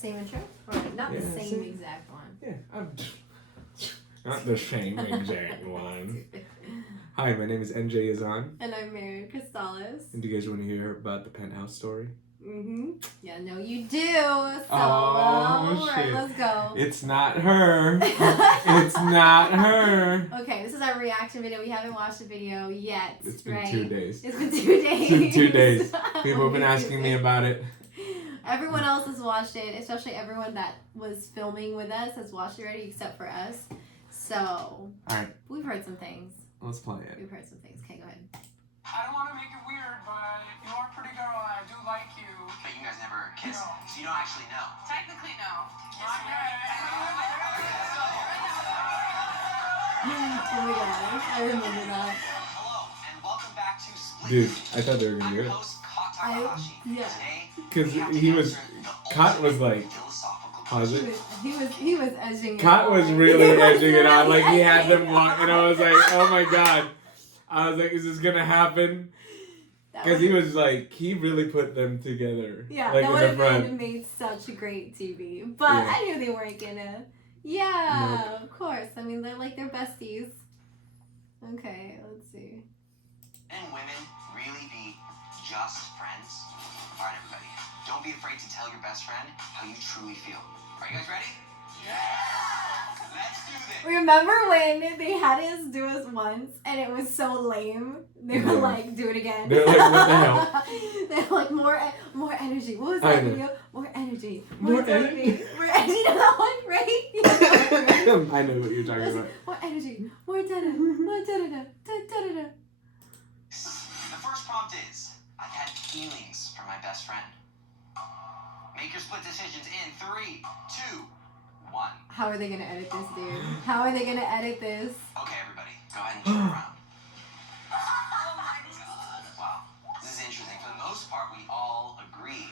Same intro? Or not the same exact one? Yeah, not the same exact one. Hi, my name is NJ Azan. And I'm Mary Cristales. And do you guys want to hear about the penthouse story? Mm-hmm. Yeah, no, you do. So, shit. Alright, let's go. It's not her. It's not her. Okay, this is our reaction video. We haven't watched the video yet. It's been 2 days. It's been 2 days. It's been 2 days. People have been asking me about it. Everyone else has watched it, especially everyone that was filming with us has watched it already, except for us. So, alright. We've heard some things. Let's play it. We've heard some things. Okay, go ahead. I don't want to make it weird, but you are a pretty girl and I do like you. But you guys never kissed, No. so you don't actually know. Technically, no. Oh my gosh, I remember that. Hello, and welcome back to Split. Dude, I thought they were gonna do it. Because Kot was like, positive. He was edging it. Kot was really edging it on. Like, he had them walk, and I was like, oh my god. I was like, is this gonna happen? Because he was like, he really put them together. Yeah, like, that in would the front. have made such a great TV. But yeah. I knew they weren't gonna. Yeah, nope. Of course. I mean, they're besties. Okay, let's see. And women really be just friends? Alright, everybody. Don't be afraid to tell your best friend how you truly feel. Are you guys ready? Yeah! Let's do this! Remember when they had us do us once and it was so lame? They were like, do it again. They're like, what the hell? They're like, more energy. What was that video? More energy. More energy. More energy. You know that one, right? You know that one, right? I know what you're talking about. More energy. More da-da. More da-da-da. Da-da-da. The first prompt is, I've had feelings for my best friend. Make your split decisions in 3, 2, 1. How are they gonna edit this, dude? How are they gonna edit this? Okay, everybody, go ahead and turn around. Oh my god. Wow, this is interesting. For the most part, we all agree.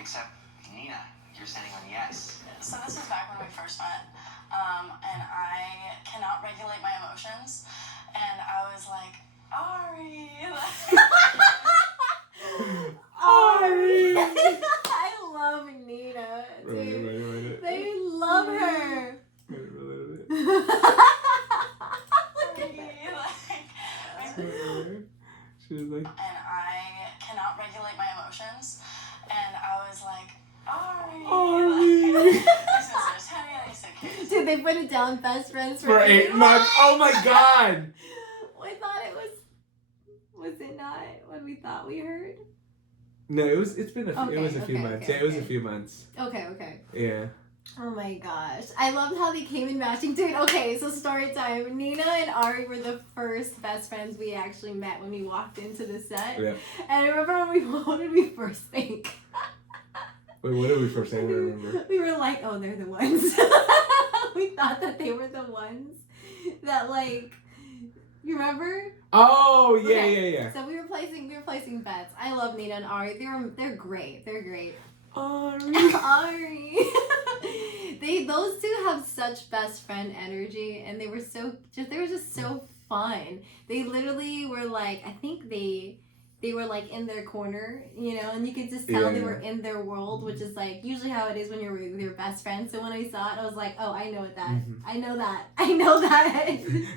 Except Nina, you're standing on yes. So this was back when we first met, and I cannot regulate my emotions, and I was like, Ari. Ari. I love Nina, dude. Right. They love her. She was like, and I cannot regulate my emotions, and I was like, Ari. Dude, they put it down, best friends for 8 months. Oh my god. We thought it was it not what we thought we heard? No, it's been a few, it was a few months. Yeah, it was a few months. Okay. Yeah. Oh my gosh. I loved how they came in matching. Dude, okay, so story time. Nina and Ari were the first best friends we actually met when we walked into the set. Yeah. And I remember what did we first think? Wait, what did we first think? I don't remember. We were like, oh, they're the ones. We thought that they were the ones that, like, you remember? Oh, yeah. So we were placing bets. I love Nina and Ari. They're great. They're great. Ari. Those two have such best friend energy, and they were just so fun. They literally were like, I think they were like in their corner, you know, and you could just tell they were in their world, which is like usually how it is when you're with your best friend. So when I saw it, I was like, oh, I know that. I know that.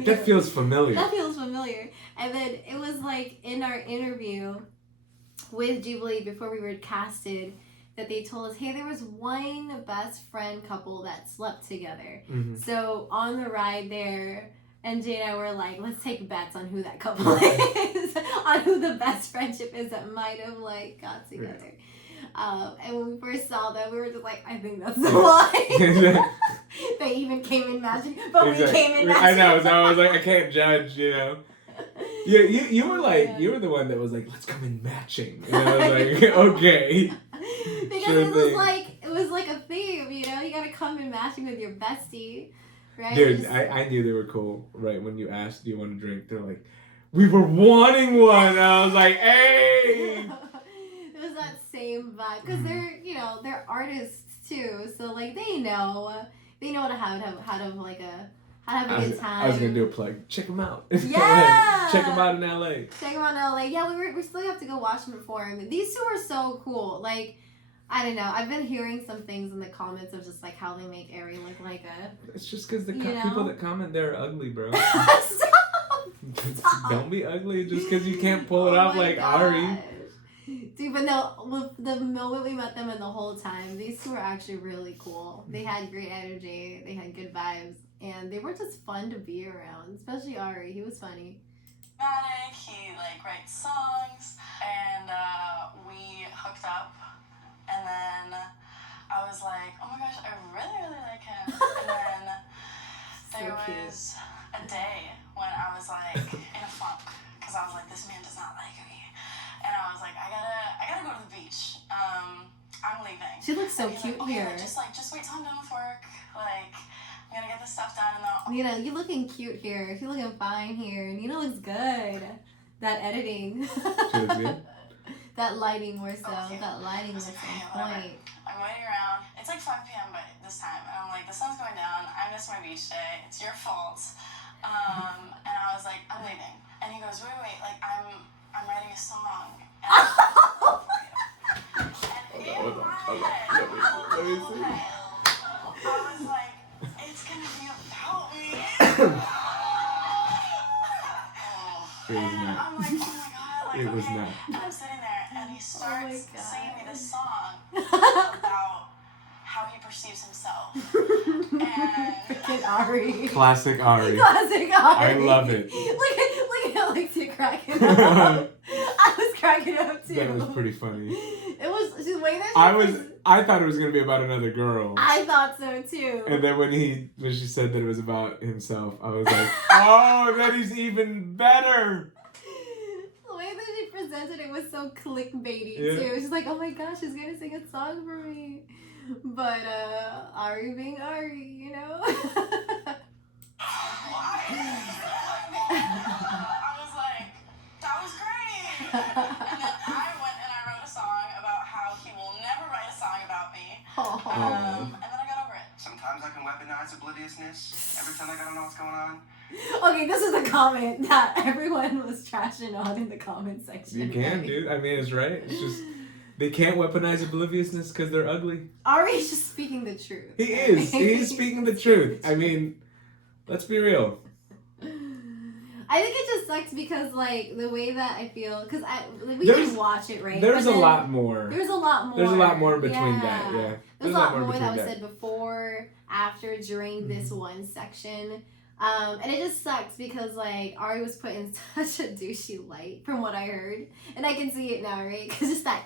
That feels familiar. That feels familiar. And then it was like in our interview with Jubilee before we were casted that they told us, hey, there was one best friend couple that slept together. So on the ride there, NJ and I were like, let's take bets on who that couple is, on who the best friendship is that might have like got together. And when we first saw them, we were just like, I think that's the one. They even came in matching, but we came in matching. I know, so I was like, I can't judge, you know. You were like, you were the one that was like, let's come in matching. And I was like, okay. Because sure it was like a theme, you know. You gotta come in matching with your bestie, right? Dude, I knew they were cool. Right when you asked, do you want a drink? They're like, we were wanting one. I was like, hey. It was that same vibe because they're artists too. So like they know how to have a good time. I was gonna do a plug. Check them out. Yeah. Check them out in LA. Check them out in LA. Yeah, we still have to go watch them perform. These two are so cool. Like, I don't know. I've been hearing some things in the comments of just like how they make Ari look like a. It's just because the You know? people that comment there are ugly, bro. Stop! Don't be ugly just because you can't pull it Oh off my like gosh. Ari. Dude, but no, the moment we met them and the whole time, these two were actually really cool. They had great energy, they had good vibes, and they were just fun to be around, especially Ari. He was funny. He like writes songs, and we hooked up, and then I was like, oh my gosh, I really, really like him. And then there So cute. was a day when I was like in a funk because I was like, this man does not like me, and I was like, I gotta go to the beach. I'm leaving. She looks so And he's cute like, okay, here. just wait till I'm done with work. Like, I'm gonna get this stuff done, and then Nina, you looking cute here. You're looking fine here. Nina looks good. That editing. She looks good? That lighting more so. Okay. That lighting I was was on like, okay, whatever. point. I'm waiting around. It's like 5 p.m. by this time, and I'm like, the sun's going down. I missed my beach day. It's your fault. And I was like, I'm leaving. And he goes, wait, like I'm writing a song. And in my head, Let me see. I was like, it's gonna be about me. It was And not. I'm like, oh my god, like, It was okay. not. And I'm sitting there, and he starts God. singing me this song about how he perceives himself. And Freaking Ari. Classic Ari. Classic Ari. I love it. Look at Alexia cracking up. I was cracking up too. That was pretty funny. It was the way that I thought it was gonna be about another girl. I thought so too. And then when she said that it was about himself, I was like, oh, that is even better. The way that she presented it was so clickbaity Yeah. too. She's like, oh my gosh, she's gonna sing a song for me. But Ari being Ari, you know? I was like, that was great. And then I went and I wrote a song about how he will never write a song about me. And then I got over it. Sometimes I can weaponize obliviousness. Every time I gotta know what's going on. Okay, this is a comment that everyone was trashing on in the comment section. You can, right? dude. I mean, it's right. It's just they can't weaponize obliviousness because they're ugly. Ari's just speaking the truth. He is. He's speaking the truth. I mean, let's be real. I think it just sucks because, like, the way that I feel, because we There's- can watch it, right? There's But a then lot more. There's a lot more. There's a lot more between that, yeah. There's a lot more between that was said before, after, during this one section. And it just sucks because, like, Ari was put in such a douchey light from what I heard. And I can see it now, right? Because just that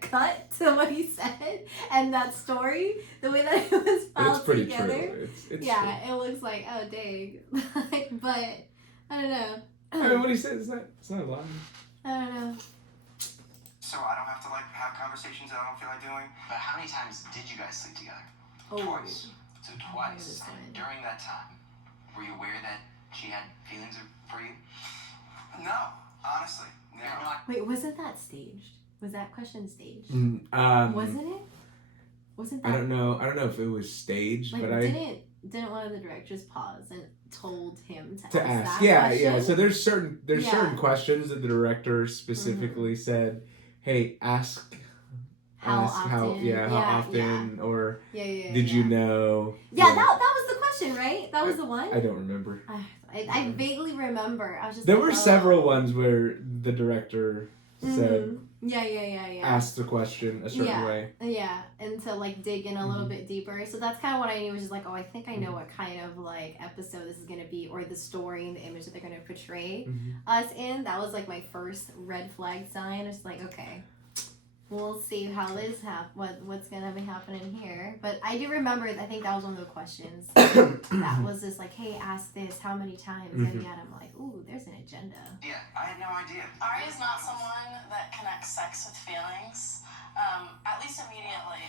cut to what he said and that story, the way that it was It's filed pretty together. true. It's Yeah, it looks like, oh, dang. But, I don't know. true. I mean, what he said, it's not a lie. I don't know. So I don't have to, like, have conversations that I don't feel like doing. But how many times did you guys sleep together? Oh, Twice. So twice. understand. And during that time, were you aware that she had feelings for you? No, honestly. No. You're not. Wait, wasn't that staged? Was that question staged? Wasn't it? Wasn't that? I don't know. I don't know if it was staged, Like, but didn't one of the directors pause and told him to to ask ask. that Yeah, question? yeah. So there's certain Yeah. questions that the director specifically said, "Hey, ask How how often? how Yeah, often or Yeah. did you know?" Yeah, that was the question, right? That was the one. I don't remember. I vaguely remember. I was just. There like, were oh. several ones where the director said, Mhm. Yeah. ask the question a certain Yeah. way. Yeah, and to like dig in a little bit deeper. So that's kind of what I knew was just like, oh, I think I know what kind of like episode this is gonna be, or the story and the image that they're gonna portray us in. That was like my first red flag sign. It's like, okay, we'll see how this what's gonna be happening here. But I do remember. I think that was one of the questions. That was just like, hey, ask this how many times? And yet I'm like, ooh, there's an agenda. Yeah, I had no idea. Ari is not someone that connects sex with feelings, at least immediately.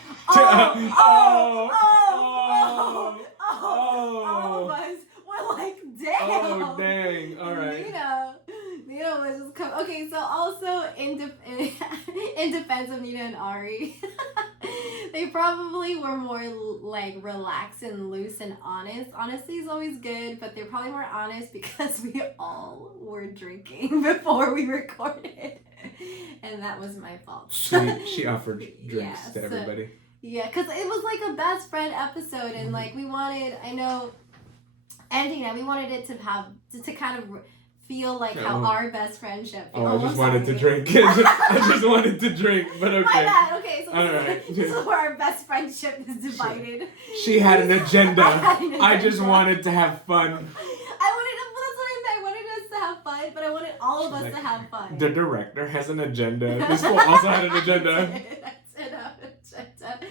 All of us were like, damn. Oh, dang. All right. Nina was just come. Okay, so also in defense of Nina and Ari, they probably were more like relaxed and loose and honest. Honesty is always good, but they're probably more honest because we all were drinking before we recorded. and that was my fault. She offered drinks Yeah, to everybody. Yeah, because it was like a best friend episode, and like we wanted, I know, ending that we wanted it to have to kind of feel like how our best friendship. Oh, I just wanted to drink. I just wanted to drink, but okay. My bad. Okay, so Alright. this is where our best friendship is divided. She had an agenda. I just agenda. wanted to have fun. I wanted us to have fun, but I wanted all of us to have fun. The director has an agenda. This fool also had an agenda. I did have an agenda.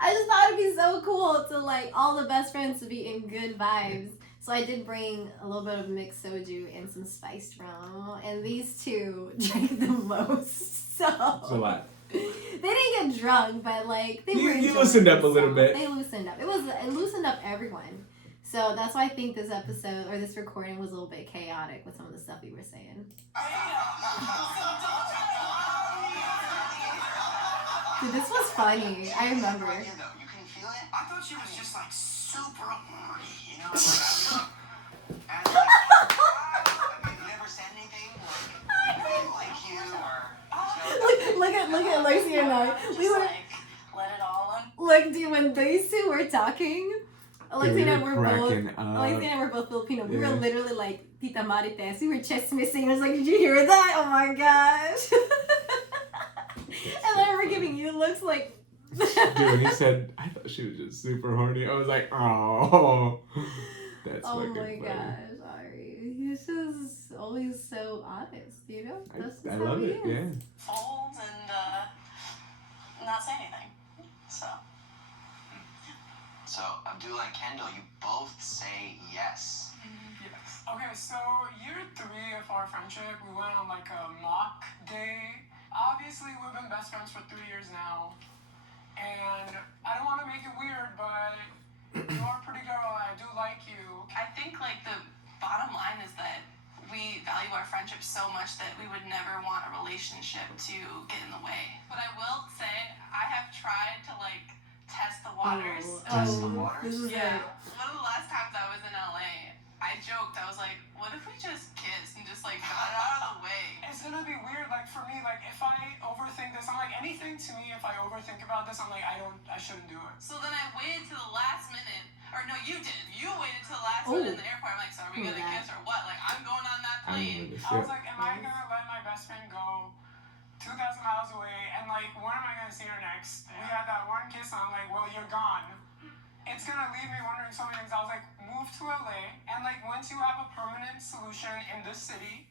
I just thought it'd be so cool to like all the best friends to be in good vibes. So I did bring a little bit of mixed soju and some spiced rum, and these two drank the most. So It's a lot. they didn't get drunk, but like they were. You enjoying loosened up a little bit. They loosened up. It loosened up everyone. So that's why I think this episode or this recording was a little bit chaotic with some of the stuff we were saying. Dude, this was funny. I remember. Right here, though. You can feel it. I thought she was just like super horny, you know? And like, have you never said anything like you or? Look at Lacey and I. Just We were like, let it all on. like, dude, when these two were talking, Lacey and I were both. cracking up. Lacey and I were both Filipino. We Yeah. were literally like Tita Marites. We were chest missing. I was like, did you hear that? Oh my gosh. And then we're giving you looks like. Dude, he said, I thought she was just super horny. I was like, oh. That's Oh fucking my funny. gosh, Ari. He's just always so honest, you know? That's just I how love he it, is. yeah. Fold and not say anything. So So Abdullah and Kendall, you both say yes. Yes. Okay, so year 3 of our friendship, we went on like a mock day. Obviously, we've been best friends for 3 years now. And I don't want to make it weird, but you are a pretty girl. I do like you. I think like the bottom line is that we value our friendship so much that we would never want a relationship to get in the way. But I will say I have tried to like test the waters. Test the waters? This is Yeah. it. One of the last times I was in LA, I joked, I was like, what if we just kissed and just like got it out of the way? It's gonna be weird, like for me, like if I overthink this, I'm like anything to me. If I overthink about this, I'm like I shouldn't do it. So then I waited to the last minute, or no, you did. You waited till the last minute in the airport. I'm like, so are we gonna kiss or what? Like I'm going on that I plane. remember this, I was yeah. like, am I gonna let my best friend go 2,000 miles away? And like, when am I gonna see her next? We had that one kiss, and I'm like, well, you're gone. It's gonna leave me wondering so many things. I was like, move to LA, and like, once you have a permanent solution in this city,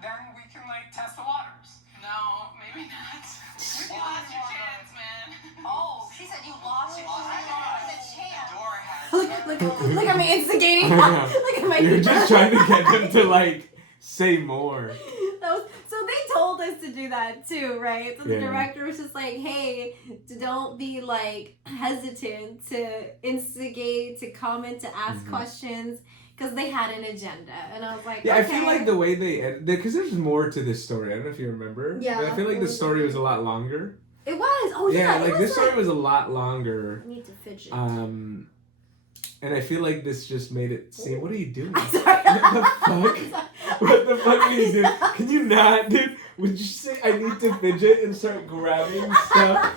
then we can like test the waters. No, maybe not. You lost your chance, man. Oh, she said you lost it. The chance. The door has. Look at me instigating. Yeah. Look at my. You're just trying to get them to like say more. So they told us to do that too, right? So the Yeah. director was just like, hey, don't be like hesitant to instigate, to comment, to ask questions, because they had an agenda. And I was like, Yeah, okay. I feel like the way they edited, because there's more to this story. I don't know if you remember. Yeah. But I feel like the story was a lot longer. It was. Oh yeah. like it this was story was a lot longer. I need to fidget. And I feel like this just made it seem. What are you doing? I'm sorry. What the fuck? What the fuck are you doing? Can you not, dude? Would you say I need to fidget and start grabbing stuff?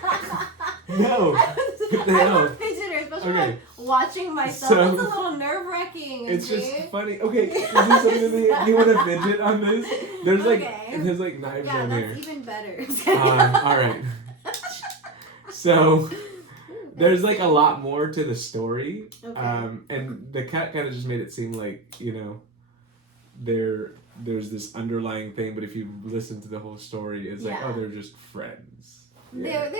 No. What the hell? I'm a fidgeter, especially Okay. when I'm watching myself. So- it's a little nerve-wracking. It's just dude. funny. Okay, is this something that you want to fidget on this? There's like Okay. there's like knives Yeah, on that's here. even better. All right. So there's like a lot more to the story, Okay. and the cat kind of just made it seem like there's this underlying thing, but if you listen to the whole story, it's like, Yeah. oh, they're just friends. They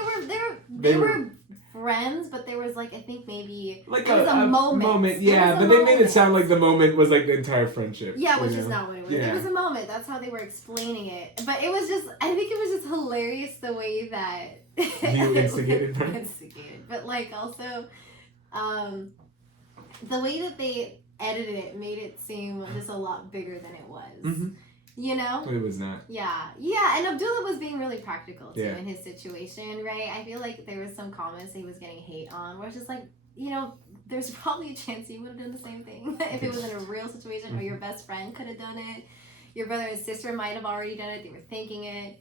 They were friends, but there was like I think maybe like there was a moment. yeah, There was but a they made it moment. sound like the moment was like the entire friendship. Yeah, you which is know? not what it was. Yeah. There was a moment. That's how they were explaining it. But it was just I think it was just hilarious the way that You instigated, right? instigated. But like also the way that they edited it made it seem just a lot bigger than it was. Mhm. You know? It was not. Yeah, and Abdullah was being really practical too Yeah. in his situation, right? I feel like there was some comments he was getting hate on where it's just like, there's probably a chance you would have done the same thing if it was in a real situation, or your best friend could have done it. Your brother and sister might have already done it. They were thinking it.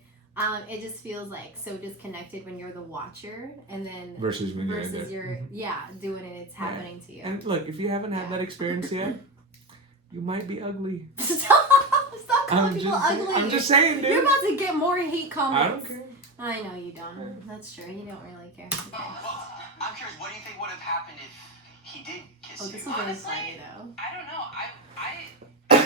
it just feels like so disconnected when you're the watcher, and then versus when you're doing it, it's happening to you. And look, if you haven't had that experience yet, you might be ugly. Stop calling people ugly. I'm just saying, dude. You're about to get more hate comments. I don't care. I know you don't. That's true. You don't really care. Okay. Well, I'm curious, what do you think would have happened if he did kiss you? This is really funny though. I don't know. I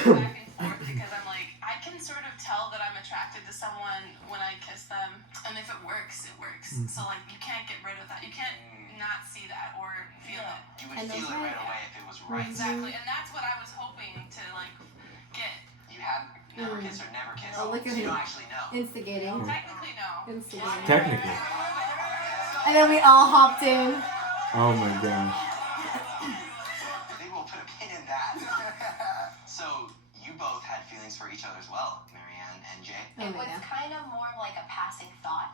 go back and forth because I'm like, I can sort of tell that I'm attracted to someone when I kiss them, and if it works, it works. So like, you can't get rid of that. You can't not see that or feel it. You would feel it right away if it was right. Exactly, and that's what I was hoping to like get. You have never kissed or never kissed. Oh, look at so you him. don't actually know. Instigating. Technically, no. Instigating. Technically. And then we all hopped in. Oh my gosh. Maybe we'll put a pin in that. So you both had feelings for each other as well, Marianne and Jay. Oh It my was God. kind of more of like a passing thought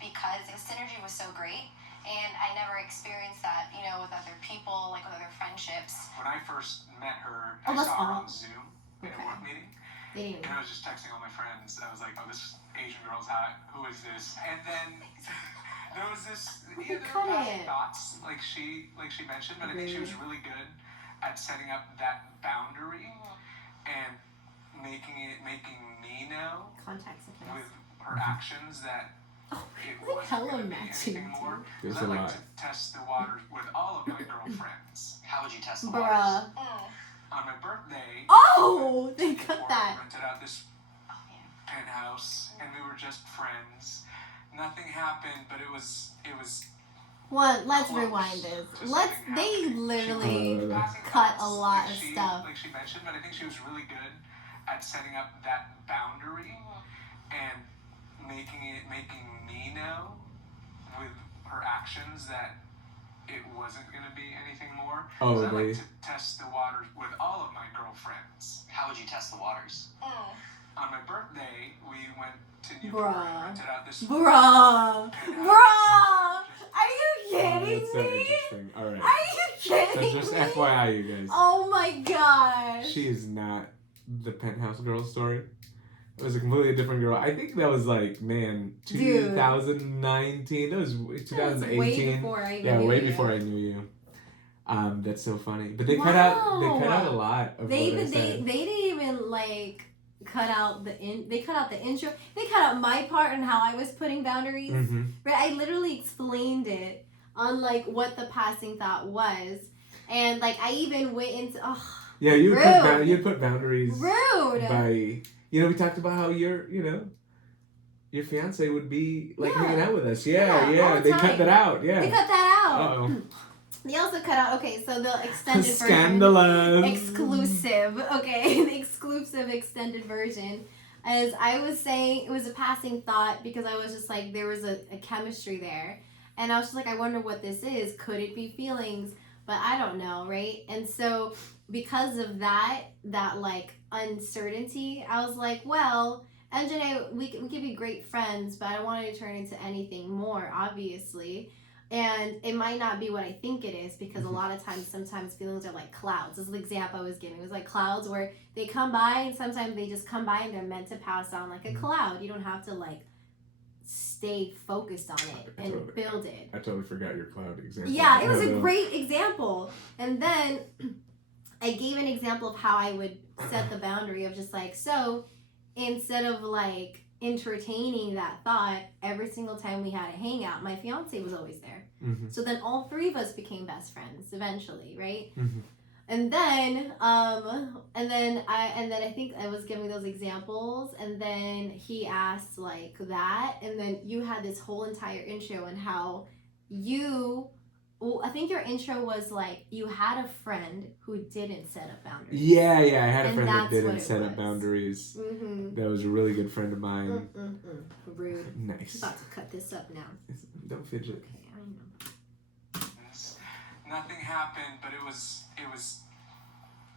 because the synergy was so great. And I never experienced that, you know, with other people, like with other friendships. When I first met her, Oh, I that's saw her all. on Zoom in Okay. a work meeting. They didn't. And I was just texting all my friends. I was like, oh, this Asian girl's hot. Who is this? And then there was this, there were Cut passing it. thoughts, like she mentioned, but I think she was really good at setting up that boundary and making me know Contacts with accounts. her actions that it Like wasn't hella going to be matching, anything more. There's Because I a like lot. to test the waters with all of my girlfriends. How would you test the waters? Bruh. On my birthday, Oh, they cut before that. we rented out this penthouse, and we were just friends. Nothing happened, but it was. Well, let's Close rewind this. to Let's. something They happening. literally Passing cut a thoughts, lot like of she- stuff. Like she mentioned, but I think she was really good at setting up that boundary and making me know with her actions that it wasn't going to be anything more. Oh, 'Cause I they- like to test the waters with all of my girlfriends. How would you test the waters? On my birthday, we went to Newport Bruh. and rented out this Bruh. Bruh. Are you Oh, kidding that's so me? interesting. All right. Are you So kidding just me? FYI, you guys. Oh my gosh. She is not the penthouse girl story. It was a completely different girl. I think that was like, man, Dude. 2019. That was That was 2018. way before I even Yeah, knew way you. before I knew you. That's so funny. But they cut out a lot of They what I even said. they didn't even like cut out the they cut out the intro. They cut out my part and how I was putting boundaries. Mm-hmm. Right, I literally explained it on like what the passing thought was, and like I even went into Yeah, you Rude. you'd put boundaries rude. by, we talked about how your fiance would be like Yeah. hanging out with us. Yeah, Yeah. all the They time. cut that out. Yeah. They cut that out. Uh-oh. They also cut out. Okay, so the extended version. Scandalous. Exclusive. Okay, the exclusive extended version. As I was saying, it was a passing thought because I was just like, there was a chemistry there. And I was just like, I wonder what this is. Could it be feelings? But I don't know, right? And so because of that like uncertainty, I was like, well, MJ and I, we could be great friends, but I don't want it to turn into anything more, obviously. And it might not be what I think it is because a lot of times, sometimes feelings are like clouds. This is the example I was giving. It was like clouds where they come by and sometimes they just come by and they're meant to pass on like a cloud. You don't have to like stay focused on it and Totally. build it. I totally forgot your cloud example. Yeah, it was a No. great example. And then I gave an example of how I would set the boundary of just like, so instead of like entertaining that thought every single time we had a hangout, my fiance was always there. Mm-hmm. So then all three of us became best friends eventually, right? Mm-hmm. And then I think I was giving those examples, and then he asked like that, and then you had this whole entire intro and how I think your intro was like you had a friend who didn't set up boundaries. Yeah, I had a And friend that that's didn't what it set up was. boundaries. Mm-hmm. That was a really good friend of mine. Rude. Nice. About to cut this up now. Don't fidget. Okay, I know. Nothing happened, but it was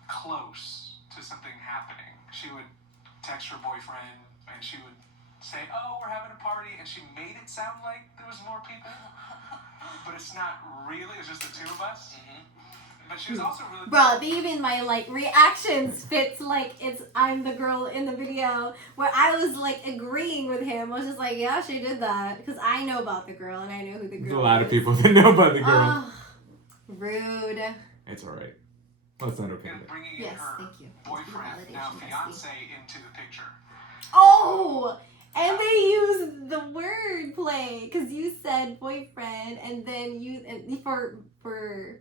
close to something happening. She would text her boyfriend and she would say, "Oh, we're having a party," and she made it sound like there was more people, but it's not really. It's just the two of us. But she was also really. Bro, even my like reactions fits like I'm the girl in the video where I was like agreeing with him. I was just like, yeah, she did that because I know about the girl and I know who the girl is. There's a lot of people that know about the girl. Rude. It's alright. Well, it's not okay. Bringing in Yes, her thank you. boyfriend, now fiance, into the picture. Oh, and they used the word play because you said boyfriend and then for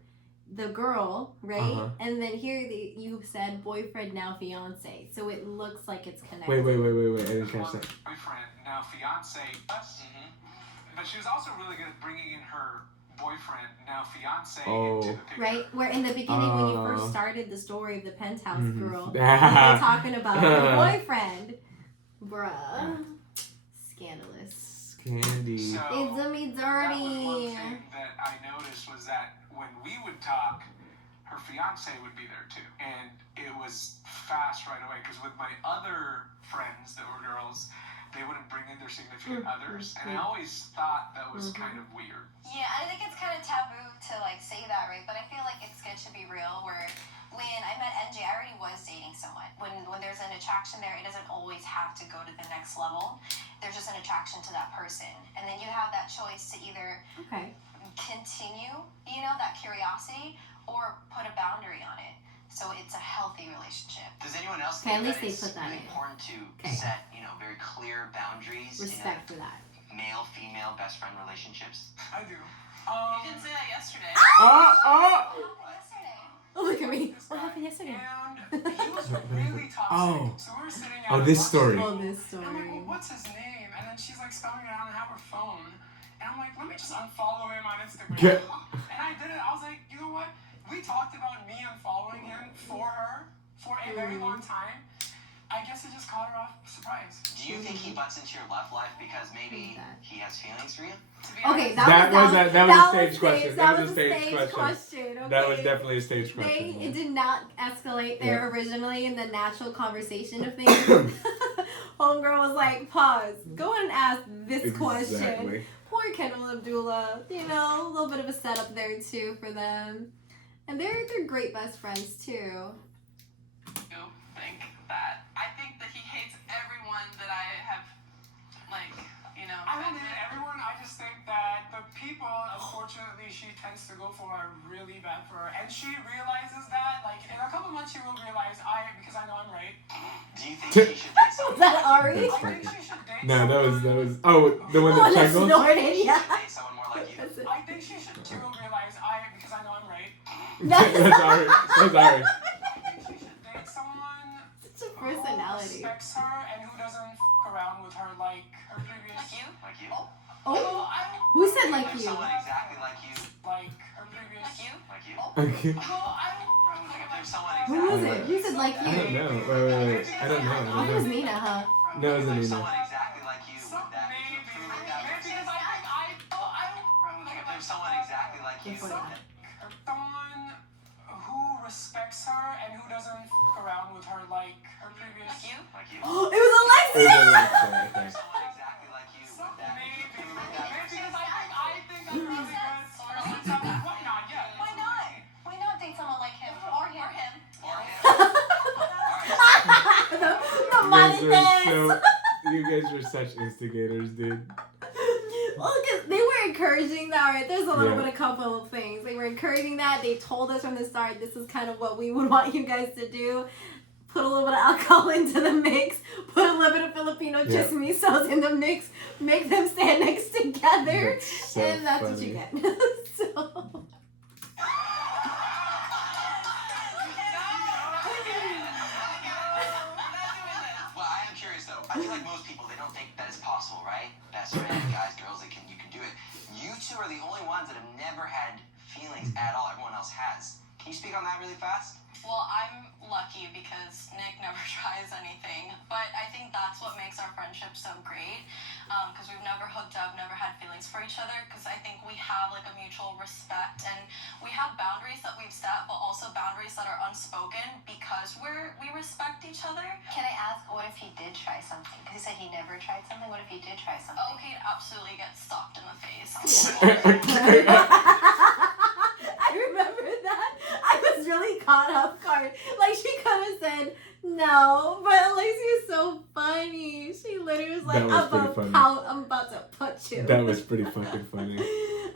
the girl, right? Uh-huh. And then here you said boyfriend, now fiance. So it looks like it's connected. Wait. I didn't catch that. Boyfriend, now fiance. But she was also really good at bringing in her boyfriend, now fiance, into the picture. Right? Where in the beginning when you first started the story of the penthouse girl, you Mm-hmm. were talking about her boyfriend. Bruh. Scandalous. Candy. So, It's a me that was dirty. one thing that I noticed was that when we would talk, her fiance would be there too. And it was fast right away because with my other friends that were girls, they wouldn't bring in their significant others. And I always thought that was kind of weird. Yeah, I think it's kind of taboo to like say that, right? But I feel like it's good to be real. Where when I met NJ, I already was dating someone. When there's an attraction there, it doesn't always have to go to the next level. There's just an attraction to that person, and then you have that choice to either continue, you know, that curiosity, or put a boundary on it. So it's a healthy relationship. Does anyone else Okay, at think least that it's they put that really in. important to set, very clear boundaries Respect for in that. male-female best friend relationships? I do. You didn't say that yesterday. Yesterday. Oh, look at me. What happened yesterday? And he was really toxic. Oh. So we were sitting at Oh, a this lunch story. table, Oh, this And I'm like, story. well, what's his name? And then she's like spelling it out and have her phone. And I'm like, let me just unfollow him on Instagram. Get- And I did it. I was like, you know what? We talked about me unfollowing him for her for a very long time. I guess it just caught her off surprise. Do you think he butts into your love life because maybe he has feelings for you? To be Okay, honest, that was a stage question. That was a stage question. Okay? That was definitely a stage question. It did not escalate there originally in the natural conversation of things. Homegirl was like, pause. Go ahead and ask this question. Exactly. Poor Kendall Abdullah. You know, a little bit of a setup there too for them. And they're great best friends too. I think that he hates everyone that I have, I don't hate everyone. I just think that the people, unfortunately, she tends to go for are really bad for her. And she realizes that, like, in a couple months, she will realize, because I know I'm right. Do you think she should date someone? Was that Ari? I think she should date No, someone. that was. Oh, the one that that chuckled. snorted, She yeah. should date someone more like you. I think she will realize, because I know I'm right. That's Ari. That's Ari. I think she should date someone Such a who personality. respects her and who doesn't around with her like her previous. Like you? Like you. Oh, who said like If you? someone exactly like you. Like her previous. Like you? Like you. Okay. Like if there's someone Who exactly was it? You said like I don't you. know. Wait. I don't know. Oh, it was Nina, huh? No, it If wasn't there's Nina. someone exactly like you, So would that maybe approve of that person? because I think Like if there's someone exactly like you, Before would that. someone who respects her and who doesn't around with her like her previous. Like you? like you. Oh, it was Alexia! It was Alexa, I If think. there's someone exactly like you, So would that maybe approve of that person? because I think I'm really good. Why not? Yeah. Why not? Why not date someone like him or him? Or him. The money dance. You guys were such instigators, dude. Well, because they were encouraging that, right? There's a little Yeah. bit, a couple of things. They were encouraging that. They told us from the start, this is kind of what we would want you guys to do. Put a little bit of alcohol into the mix. Put a little bit of Filipino chismisos in the mix. Make them stand next together. That's so and that's what funny. you get. So... Well, I am curious though. I feel like most people they don't think that is possible, right? Best friend, guys, girls, you can do it. You two are the only ones that have never had feelings at all. Everyone else has. Can you speak on that really fast? Well, I'm lucky because Nick never tries anything, but I think that's what makes our friendship so great, because we've never hooked up, never had feelings for each other, because I think we have like a mutual respect, and we have boundaries that we've set, but also boundaries that are unspoken because we respect each other. Can I ask, what if he did try something? Because he said he never tried something. What if he did try something? Okay, absolutely get stopped in the face. I remember that. I know, but Lacey is so funny. She literally was like, That was pretty funny. I'm about to punch you. That was pretty fucking funny.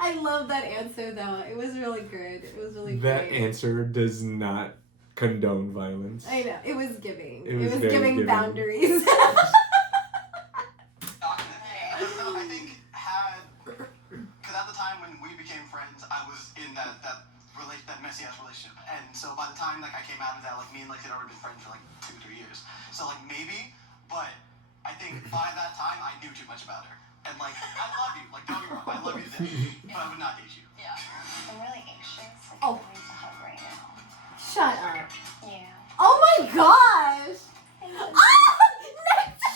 I love that answer though. It was really good. It was really That great. answer does not condone violence. I know. It was giving. It was very giving giving. boundaries. I think because at the time when we became friends, I was in that messy ass relationship, and so by the time like I came out of that, like me and like had already been friends for like 2-3 years. So like maybe, but I think by that time I knew too much about her, and like I love you, like don't get me wrong, I love you to death, but I would not date you. Yeah. I'm really anxious. Like, Oh. I need to hug right now. Shut up. Yeah. Oh my gosh.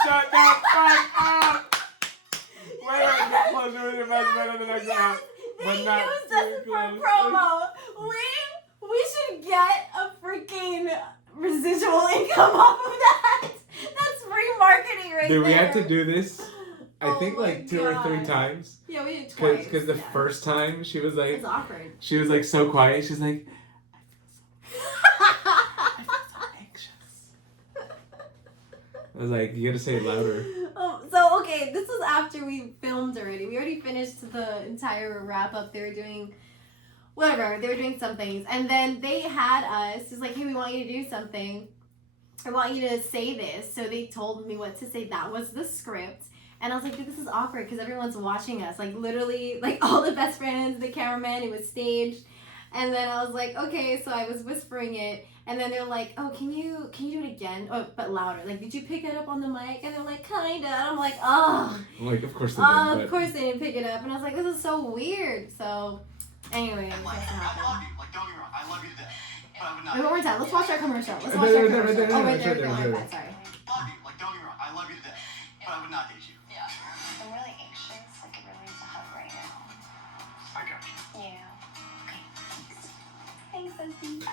Shut the fuck up! Wait, get closer with your best friend on the next round. But They not used too us for close. promo. We should get a freaking residual income off of that. That's free marketing right Dude, there. we had to do this, I Oh think my like 2 or 3 God. times. Yeah, we did twice. Because the yeah. first time she was like, It's awkward. she was like so quiet. She's like, I was like, you gotta say it louder. So okay, this was after we filmed already. We already finished the entire wrap up. They were doing whatever. They were doing some things, and then they had us. It's like, hey, we want you to do something. I want you to say this. So they told me what to say. That was the script. And I was like, dude, this is awkward because everyone's watching us. Like literally, like all the best friends, the cameraman. It was staged. And then I was like, okay. So I was whispering it. And then they're like, oh, can you do it again? Oh, but louder. Like, did you pick it up on the mic? And they're like, kinda. And I'm like, oh. I'm like, of course they did. Of course they didn't pick it up. And I was like, this is so weird. So, anyway. And like I love you, like don't get me wrong, I love you to death, but I would not. Wait, one more time. Let's watch our commercial. Let's Right watch there, our right there, right commercial. there, Oh, right right there. there, My right bad, sorry. Love you, like don't get me wrong, I love you to death, but I would not date you. Yeah. I'm really anxious. Like, I really need to hug right now. Okay. Yeah. Okay. Thanks, Bestie.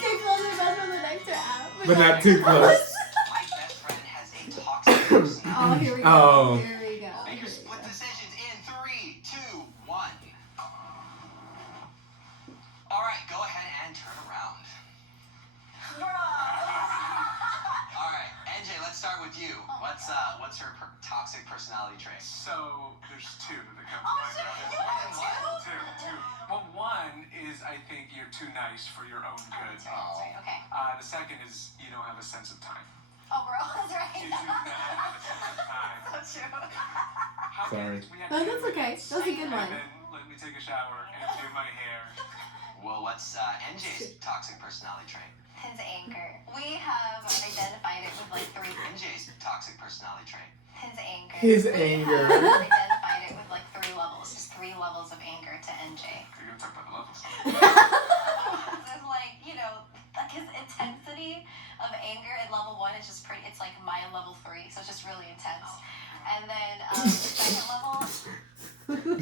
Get closer, best from the next app. But not too close. My best friend has a toxic personality. Oh, here we go. Oh. Here we go. Make your split decisions in 3, 2, 1. All right, go ahead and turn around. All right, NJ, let's start with you. What's her toxic personality trait? So there's 2 that come to mind. Two. Well, one is I think you're too nice for your own good. Okay. The second is you don't have a sense of time. Oh, bro, that's right. You do not have a sense of time. So true. How Sorry. we had Oh, 2 that's okay. minutes, That's a good and one. then let me take a shower and do my hair. Well, what's NJ's toxic personality trait? His anger. We have identified it with like 3. NJ's toxic personality trait. His anger. His We anger. have identified it with like 3 levels. Just 3 levels of anger to NJ. You're gonna talk about the levels. There's like, you know, like his intensity of anger at level 1 is just pretty, it's like my level 3, so it's just really intense. And then the second level,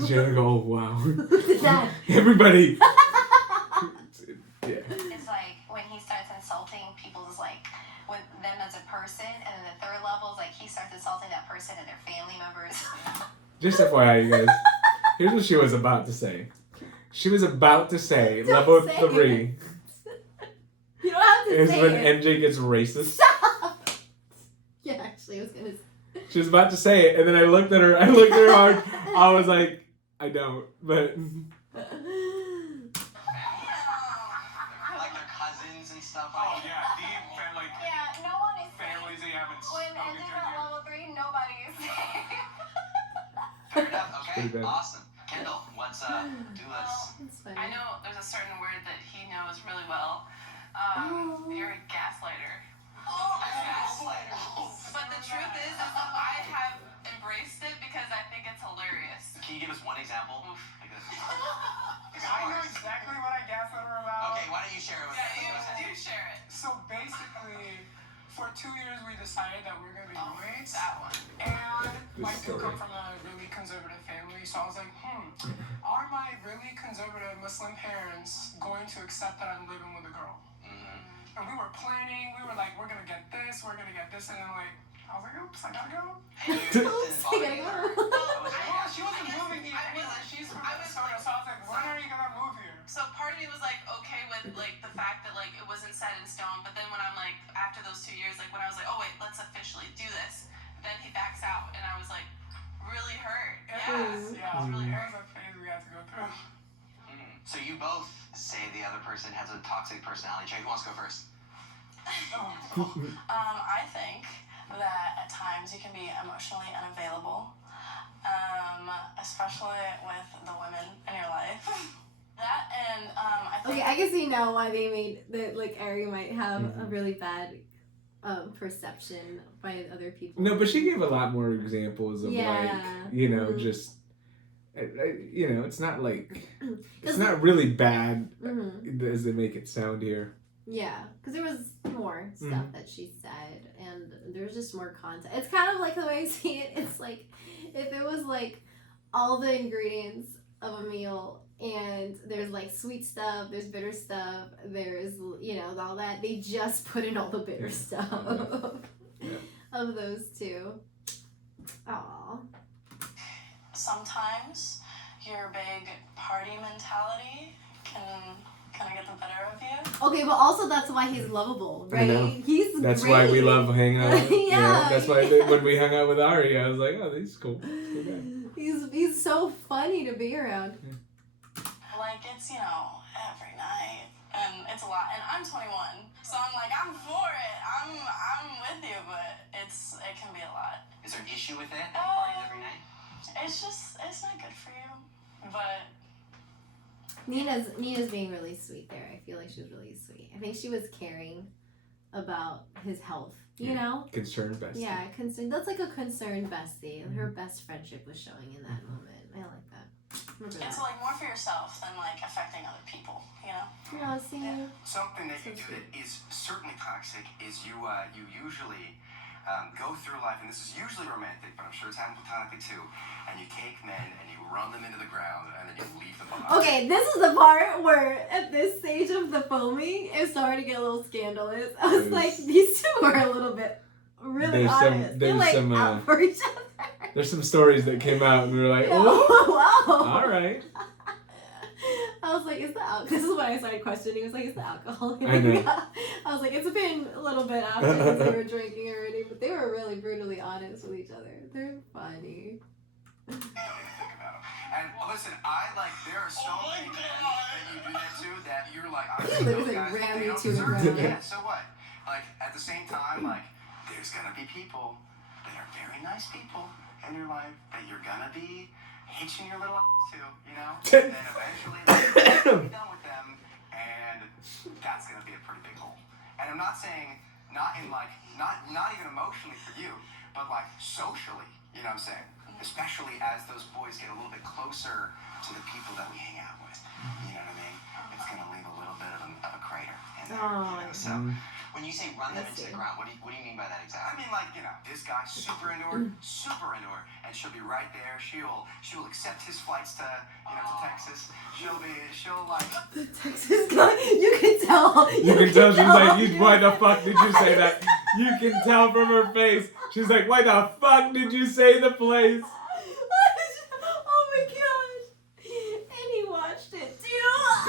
You're like, oh, wow. That. Everybody. Yeah. is like when he starts insulting people's like, with them as a person. And then the third level is like he starts insulting that person and their family members. Just FYI, you guys. Here's what she was about to say. She was about to say, Don't level say 3 You don't have to is say when it. NJ gets racist. Stop. Yeah, actually, I was gonna. She was about to say it, and then I looked at her hard. I was like, I don't, but Like their cousins and stuff. Oh yeah, deep like Yeah, no one is families that you haven't When spoken NJ to got yet. level 3, nobody is safe. Fair enough. Pretty Okay, bad. awesome. Kendall, what's do let's. That's funny. I know there's a certain word that he knows really well. You're a gaslighter. But the truth is I have embraced it because I think it's hilarious. Can you give us one example? Like this. I know exactly what I gaslit her about. Okay, why don't you share it with us? Yeah, you share it. So basically, for 2 years we decided that we were gonna be roommates. That one. And I do story. come from a really conservative family, so I was like, are my really conservative Muslim parents going to accept that I'm living with a girl? And we were planning, we were like, we're gonna get this, and then like, I was like, oops, I gotta go. And you didn't bother I gotta either. go. Well, she wasn't moving here either. She's from Minnesota, so I was like, when are you gonna move here? So part of me was like okay with like the fact that like stone. But then when I'm like, after those 2 years, like when I was like, oh wait, let's officially do this, then he backs out, and I was like, really hurt. Yeah, it was really hurt. That was a phase we had to go through. So you both say the other person has a toxic personality trait. Who wants to go first? I think that at times you can be emotionally unavailable, especially with the women in your life. That and I think. Okay, I can see now why they made that. Like Ari might have a really bad perception by other people. No, but she gave a lot more examples of like, you know, just. You know, it's not like it's not really bad as they make it sound here. Yeah, because there was more stuff that she said, and there's just more content. It's kind of like the way I see it. It's like if it was like all the ingredients of a meal, and there's like sweet stuff, there's bitter stuff, there's all that. They just put in all the bitter stuff of those two. Aww. Sometimes your big party mentality can kind of get the better of you. Okay, but also that's why he's lovable, right? That's great. why we love hanging out. Yeah, that's why when we hung out with Ari, I was like, oh, he's cool. He's so funny to be around. Like it's every night, and it's a lot. And I'm 21, so I'm like I'm for it. I'm with you, but it can be a lot. Is there an issue with that? Parties every night? It's not good for you, but Nina's being really sweet there. I feel like she was really sweet. I think she was caring about his health, you know? Concerned bestie. Yeah, concerned. That's like a concerned bestie. Her best friendship was showing in that moment. I like that. It's like more for yourself than like affecting other people, you know? Yeah, see? Something that you do that is certainly toxic is you usually go through life, and this is usually romantic, but I'm sure it's happened platonically too, and you take men and you run them into the ground and then you leave them behind. Okay, this is the part where at this stage of the filming, it started to get a little scandalous. I was like, these two are a little bit really honest. They're like out for each other. There's some stories that came out and we were like, oh, wow. All right. I was like, this is when I started questioning. It was like, is the alcohol in I know. I was like, it's been a little bit after because they were drinking already, but they were really brutally honest with each other. They're funny. Don't even think about them. And listen, there are so many men that you do that to that you're like, Literally ram you to the ground. Yeah, so what? Like, at the same time, like, there's gonna be people that are very nice people in your life that you're gonna be hitching your little ass to, you know? And then eventually you'll be done with them, and that's gonna be a pretty big hole. And I'm not saying, not even emotionally for you, but like socially, you know what I'm saying? Especially as those boys get a little bit closer to the people that we hang out with. You know what I mean? It's gonna leave a little bit of a crater in there. You know? So when you say run them into the ground, what do you mean by that exactly? I mean, like, this guy's super into her, and she'll be right there. She'll accept his flights to Texas. She'll like The Texas guy, you can tell. You can tell she's like, why the fuck did you say that? You can tell from her face. She's like, why the fuck did you say the place? Oh my gosh. And he watched it too.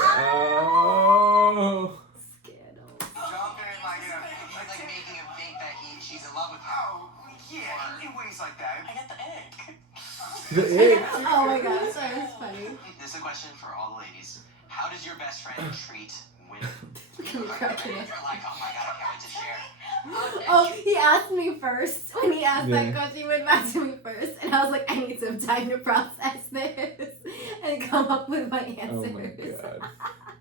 Oh. Scandal. jump in, like making him think that she's in love with him. oh yeah, in ways like that. I get the ick. The egg. Oh my gosh, that was funny. This is a question for all the ladies. How does your best friend treat women? You're cracking up. You're like, oh my god, I can't wait to share. Oh, he asked me first. When he asked Yeah. that question, he went back to me first. And I was like, I need some time to process this and come up with my answers. Oh my god.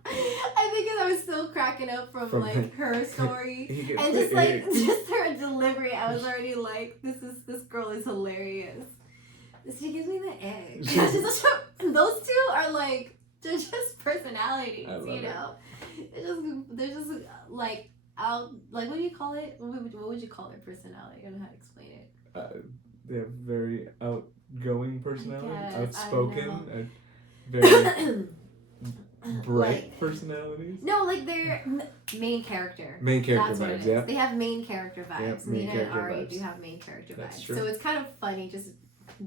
I think I was still cracking up from like her story. He gets And the just like egg. just her delivery, I was already like, this girl is hilarious. She gives me the egg. Those two are like, they're just personalities, I love you know. They're just like out. Like, what do you call it? What would you call their personality? I don't know how to explain it. They have very outgoing personality, Yes, outspoken, very bright personalities. No, like they're main character. Main character That's what vibes, it is. yeah. They have main character vibes. Yep, main Nina and character Ari vibes. do have main character That's vibes. true. So it's kind of funny just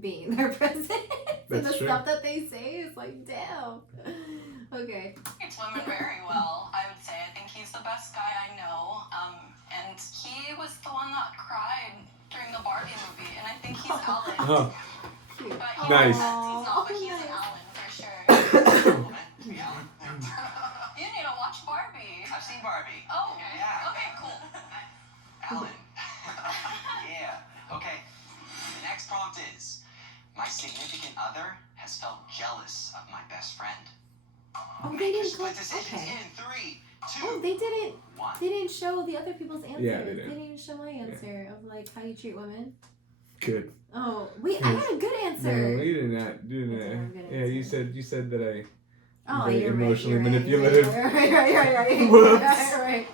being in their presence. And That's the true. stuff that they say is like, damn. Okay. Treats women very well, I would say. I think he's the best guy I know. And he was the one that cried during the Barbie movie, and I think he's Alan. Oh, Cute. But he Nice. he's not, but he's Nice. an Alan for sure. Yeah. You need to watch Barbie. I've seen Barbie. Oh, Yeah. Okay, cool. Alan. Yeah. Okay. The next prompt is, my significant other has felt jealous of my best friend. Oh, they Make your didn't split click. decisions Okay. in 3, 2, Oh, they didn't. 1. They didn't show the other people's answers. Yeah, they They didn't. didn't show my answer of like how you treat women. good. Oh, wait, I had a good answer. No, you did not. You I did did have a good not. Yeah, you answer. said that I. Oh, very you're emotionally right, you're manipulative. Right. Whoops. Right.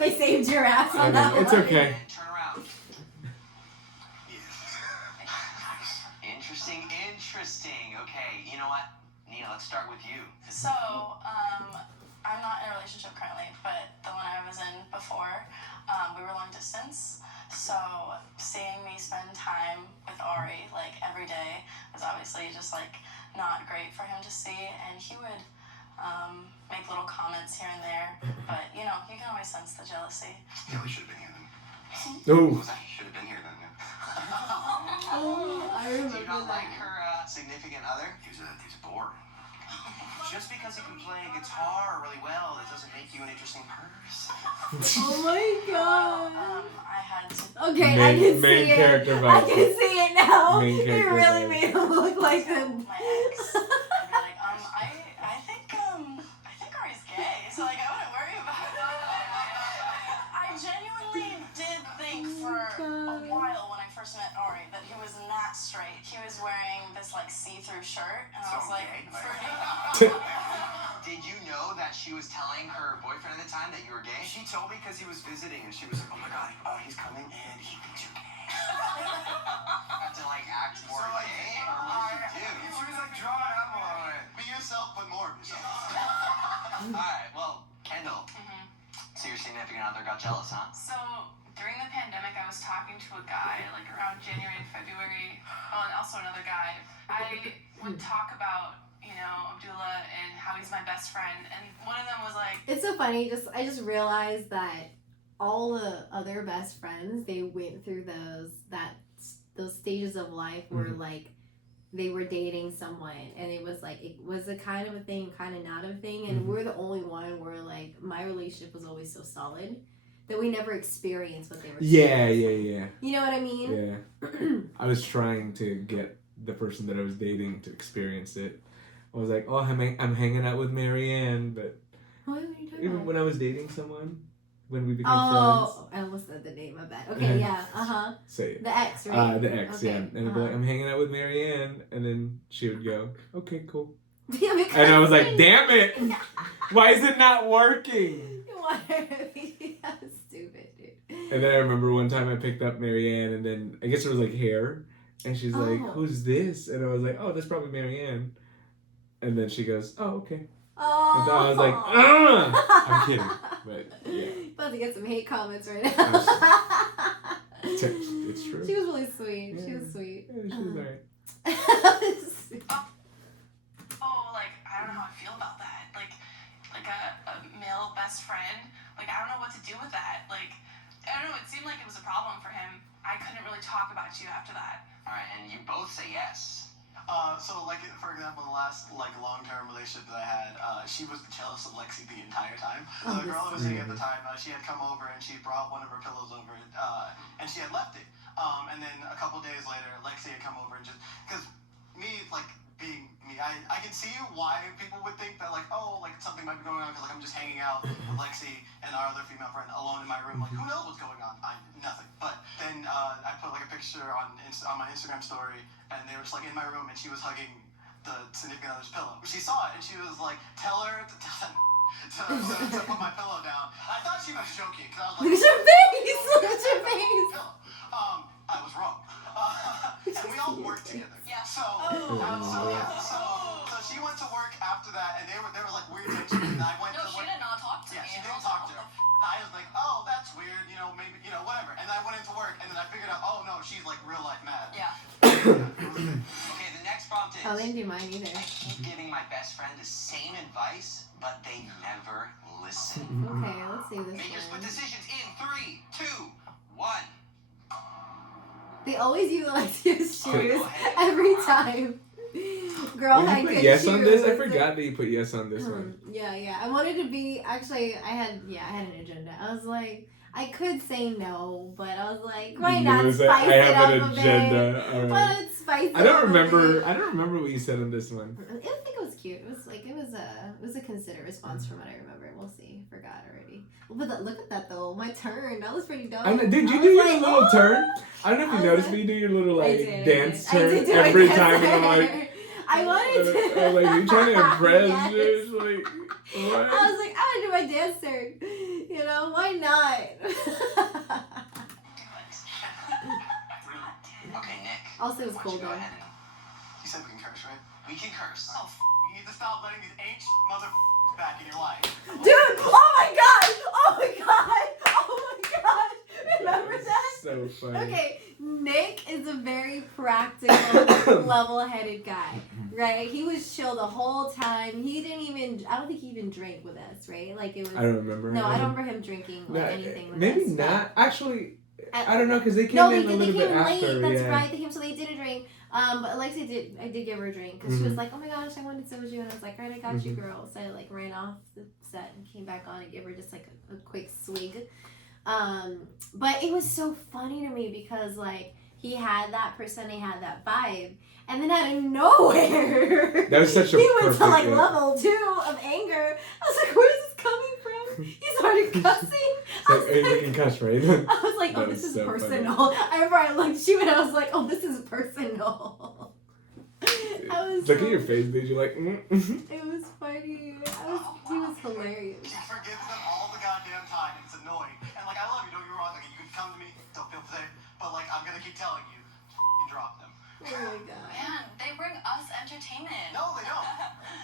They saved your ass I on know, that one. it's okay. And turn around. Interesting. Okay, you know what? Nina, let's start with you. So, I'm not in a relationship currently, but the one I was in before, we were long distance. So, seeing me spend time with Ari, like, every day was obviously just, like, not great for him to see. And he would make little comments here and there. But, you know, you can always sense the jealousy. Yeah, we should have been here then. Oh. Should have been here then. Oh, I Do remember you not that. like her significant other? He was a bore. Just because you can play guitar really well, that doesn't make you an interesting person. Oh my god. I had to. Okay, I Main- can main see character it. I vibe. can see it now. Main It character really vibe. made him look like Tell them. my ex. I'd be like, I think Ari's gay, so like I wouldn't worry about it. I genuinely did think for a while when I first met Ari that he was not straight. He was wearing this like see-through shirt, and I So was like, gay? pretty. Did you know that she was telling her boyfriend at the time that you were gay? She told me because he was visiting, and she was like, oh my god, he's coming, and he thinks you're gay. Have to like act more So, like, gay, or what did you do? She was like, draw it out more. Be yourself, but more of yourself. Alright, well, Kendall. So your significant other got jealous, huh? So during the pandemic, I was talking to a guy like around January and February. Oh, and also another guy. I would talk about, you know, Abdullah and how he's my best friend, and one of them was like, It's so funny. I just realized that all the other best friends, they went through those stages of life where like they were dating someone, and it was a kind of a thing, kind of not a thing, and we're the only one where like my relationship was always so solid that we never experienced what they were. Yeah. You know what I mean? Yeah. I was trying to get the person that I was dating to experience it. I was like, oh, I'm hanging out with Marianne, but What are you talking even about? when I was dating someone, when we became friends, Oh, I almost said the name. My bad. Okay, yeah. say it. The ex, right? The ex, Okay, yeah. And I'd be like, I'm hanging out with Marianne, and then she would go, okay, cool. Yeah, because And I was like, damn it! Why is it not working? Why? Yeah, stupid, dude. And then I remember one time I picked up Marianne, and then I guess it was like hair, and she's like, Oh. who's this? And I was like, oh, that's probably Marianne. And then she goes, oh, okay. Oh. And I was like, I'm kidding, but yeah. About to get some hate comments right now. It's true. She was really sweet. Yeah. She was sweet. Yeah, she was alright. oh, like I don't know how I feel about that. Like a male best friend. Like I don't know what to do with that. Like I don't know. It seemed like it was a problem for him. I couldn't really talk about you after that. Alright, and you both say yes. So like for example, the last like long-term relationship that I had, she was jealous of Lexi the entire time. So the girl I was seeing at the time, she had come over and she brought one of her pillows over, and she had left it. And then a couple days later, Lexi had come over and just because me like being me, I can see why people would think that like like something might be going on because like I'm just hanging out with Lexi and our other female friend alone in my room. Like who knows what's going on? Nothing. But then I put like a picture on my Instagram story, and they were just like in my room, and she was hugging the significant other's pillow. She saw it, and she was like, "Tell her to tell them to put my pillow down." I thought she was joking because I was like, Look at your face! Look at your face! Pillow. I was wrong. And we all worked together. Yeah. So she went to work after that, and there was like weird tension, and I went No, to she work. did not talk to Yeah, me. she and I didn't was talk like, to her. And I was like, oh, that's weird, maybe, whatever. And I went into work, and then I figured out, oh no, she's like real life mad. Yeah. Okay, the next problem Pumpkins. Oh, they didn't do mine either. I keep giving my best friend the same advice, but they never listen. Okay, let's see this Make your split one. decisions in 3, 2, 1. They always utilize your shoes Go ahead. every time. Girl When had you put good yes shoes. on this, I forgot that you put yes on this one. Yeah. I wanted to be, actually, I had an agenda. I was like, I could say no, but I was like, why You not was spice like, I it have up an a bit? agenda. All Why right. not spice it I don't up a remember. bit? I don't remember what you said on this one. I think it was cute. It was a considerate response from what I remember. We'll see. Forgot already. But look at that though. My turn. That was pretty dope. I know, did you I do was your like, little "Oh!" turn? I don't know if I you was noticed, like- but you do your little I like did. dance I did turn do my every dance time, and I'm turn. like, I wanted to. I'm like, you trying to impress? Yes. Bitch? Like, what? I was like, I'm gonna do my dance turn. You know, why not? Okay, Nick. Also, it was why don't cool you go though. ahead and You said we can curse, right? we can curse. Oh, you need to stop letting these ancient motherfuckers back in your life. Dude, oh my god! Oh my god! Oh my god! Remember that? So funny. Okay, Nick is a very practical, level-headed guy, right? He was chill the whole time. He didn't even, I don't think he even drank with us, right? Like it was. I don't remember. No, I don't remember him drinking like anything with maybe us. not. Actually, I don't know because they came No, in they a little came bit late. after. That's Yeah. right. They came, so they didn't drink. But Alexia did. I did give her a drink because she was like, "Oh my gosh, I wanted soju," and I was like, "All right, I got you, girl." So I like ran off the set and came back on and gave her just like a quick swig. But it was so funny to me because like he had that persona, he had that vibe, and then out of nowhere, That was such a he went to perfect, like yeah. level 2 of anger. I was like, "Where's this coming from?" He started cussing. It's like, oh, you can cuss, right? I was like, "Oh, That this was is so personal." I remember I looked at you and I was like, "Oh, this is personal." I was Look so- at your face, dude. You're like, It was funny. He was hilarious. He forgives them all the goddamn time, and it's annoying. And like, I love you, don't get me wrong. Like, you can come to me, don't feel safe. But like, I'm gonna keep telling you, drop them. Oh my god. Man, they bring us entertainment. No, they don't.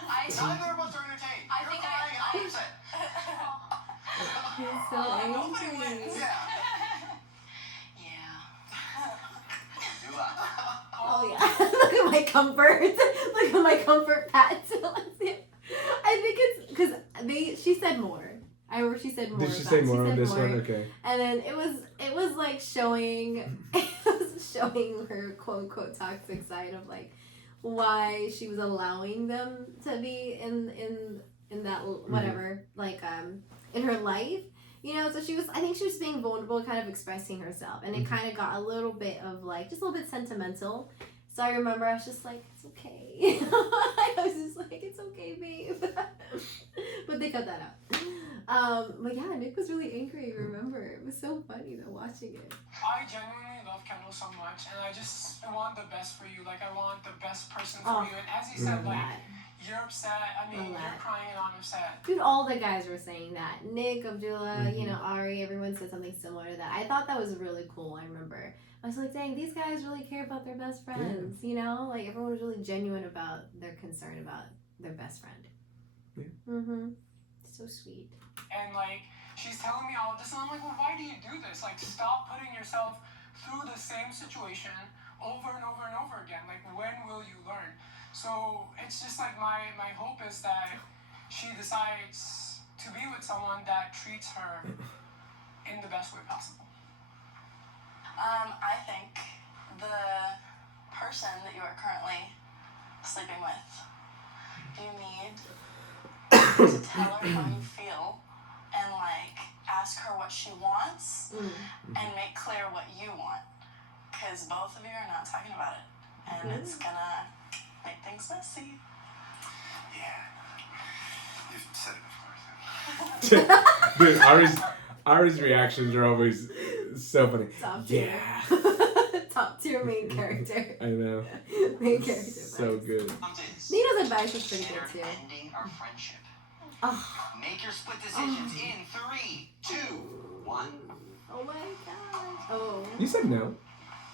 Neither of us are entertained. I You're think crying and I'm upset. He's so Nobody angry. wins. Yeah. Yeah. Dula. Oh yeah. Look at my comfort. Look at my comfort pat. I think it's because she said more. I remember she said more. did she say more on said this more. one? Okay. And then it was like showing her quote unquote toxic side of like why she was allowing them to be in that whatever like in her life, you know. So I think she was being vulnerable, kind of expressing herself, and it kind of got a little bit of like just a little bit sentimental. So I remember I was just like, it's okay. I was just like, it's okay, babe. But they cut that out. But yeah, Nick was really angry. Remember, it was so funny though watching it. I genuinely love Kendall so much, and I just want the best for you. Like, I want the best person Oh, for you. And as you said, like, that. you're upset. I mean, Love you're that. crying and I'm upset. Dude, all the guys were saying that. Nick, Abdullah, you know, Ari, everyone said something similar to that. I thought that was really cool. I remember. I was like, dang, these guys really care about their best friends. You know, like everyone was really genuine about their concern about their best friend. Yeah. So sweet. And, like, she's telling me all of this, and I'm like, well, why do you do this? Like, stop putting yourself through the same situation over and over and over again. Like, when will you learn? So it's just like my hope is that she decides to be with someone that treats her in the best way possible. I think the person that you are currently sleeping with, you need to tell her how you feel and like ask her what she wants and make clear what you want, because both of you are not talking about it, and it's gonna make things messy. Yeah. You've said it before. Dude, Ari's reactions are always so funny. Top tier. Yeah. Top tier main character. I know. Main character. So vibes. good. Nina's advice was pretty Consider good too. ending our friendship. Oh, Make your split decisions in 3, 2, 1. oh my gosh. Oh. You said no.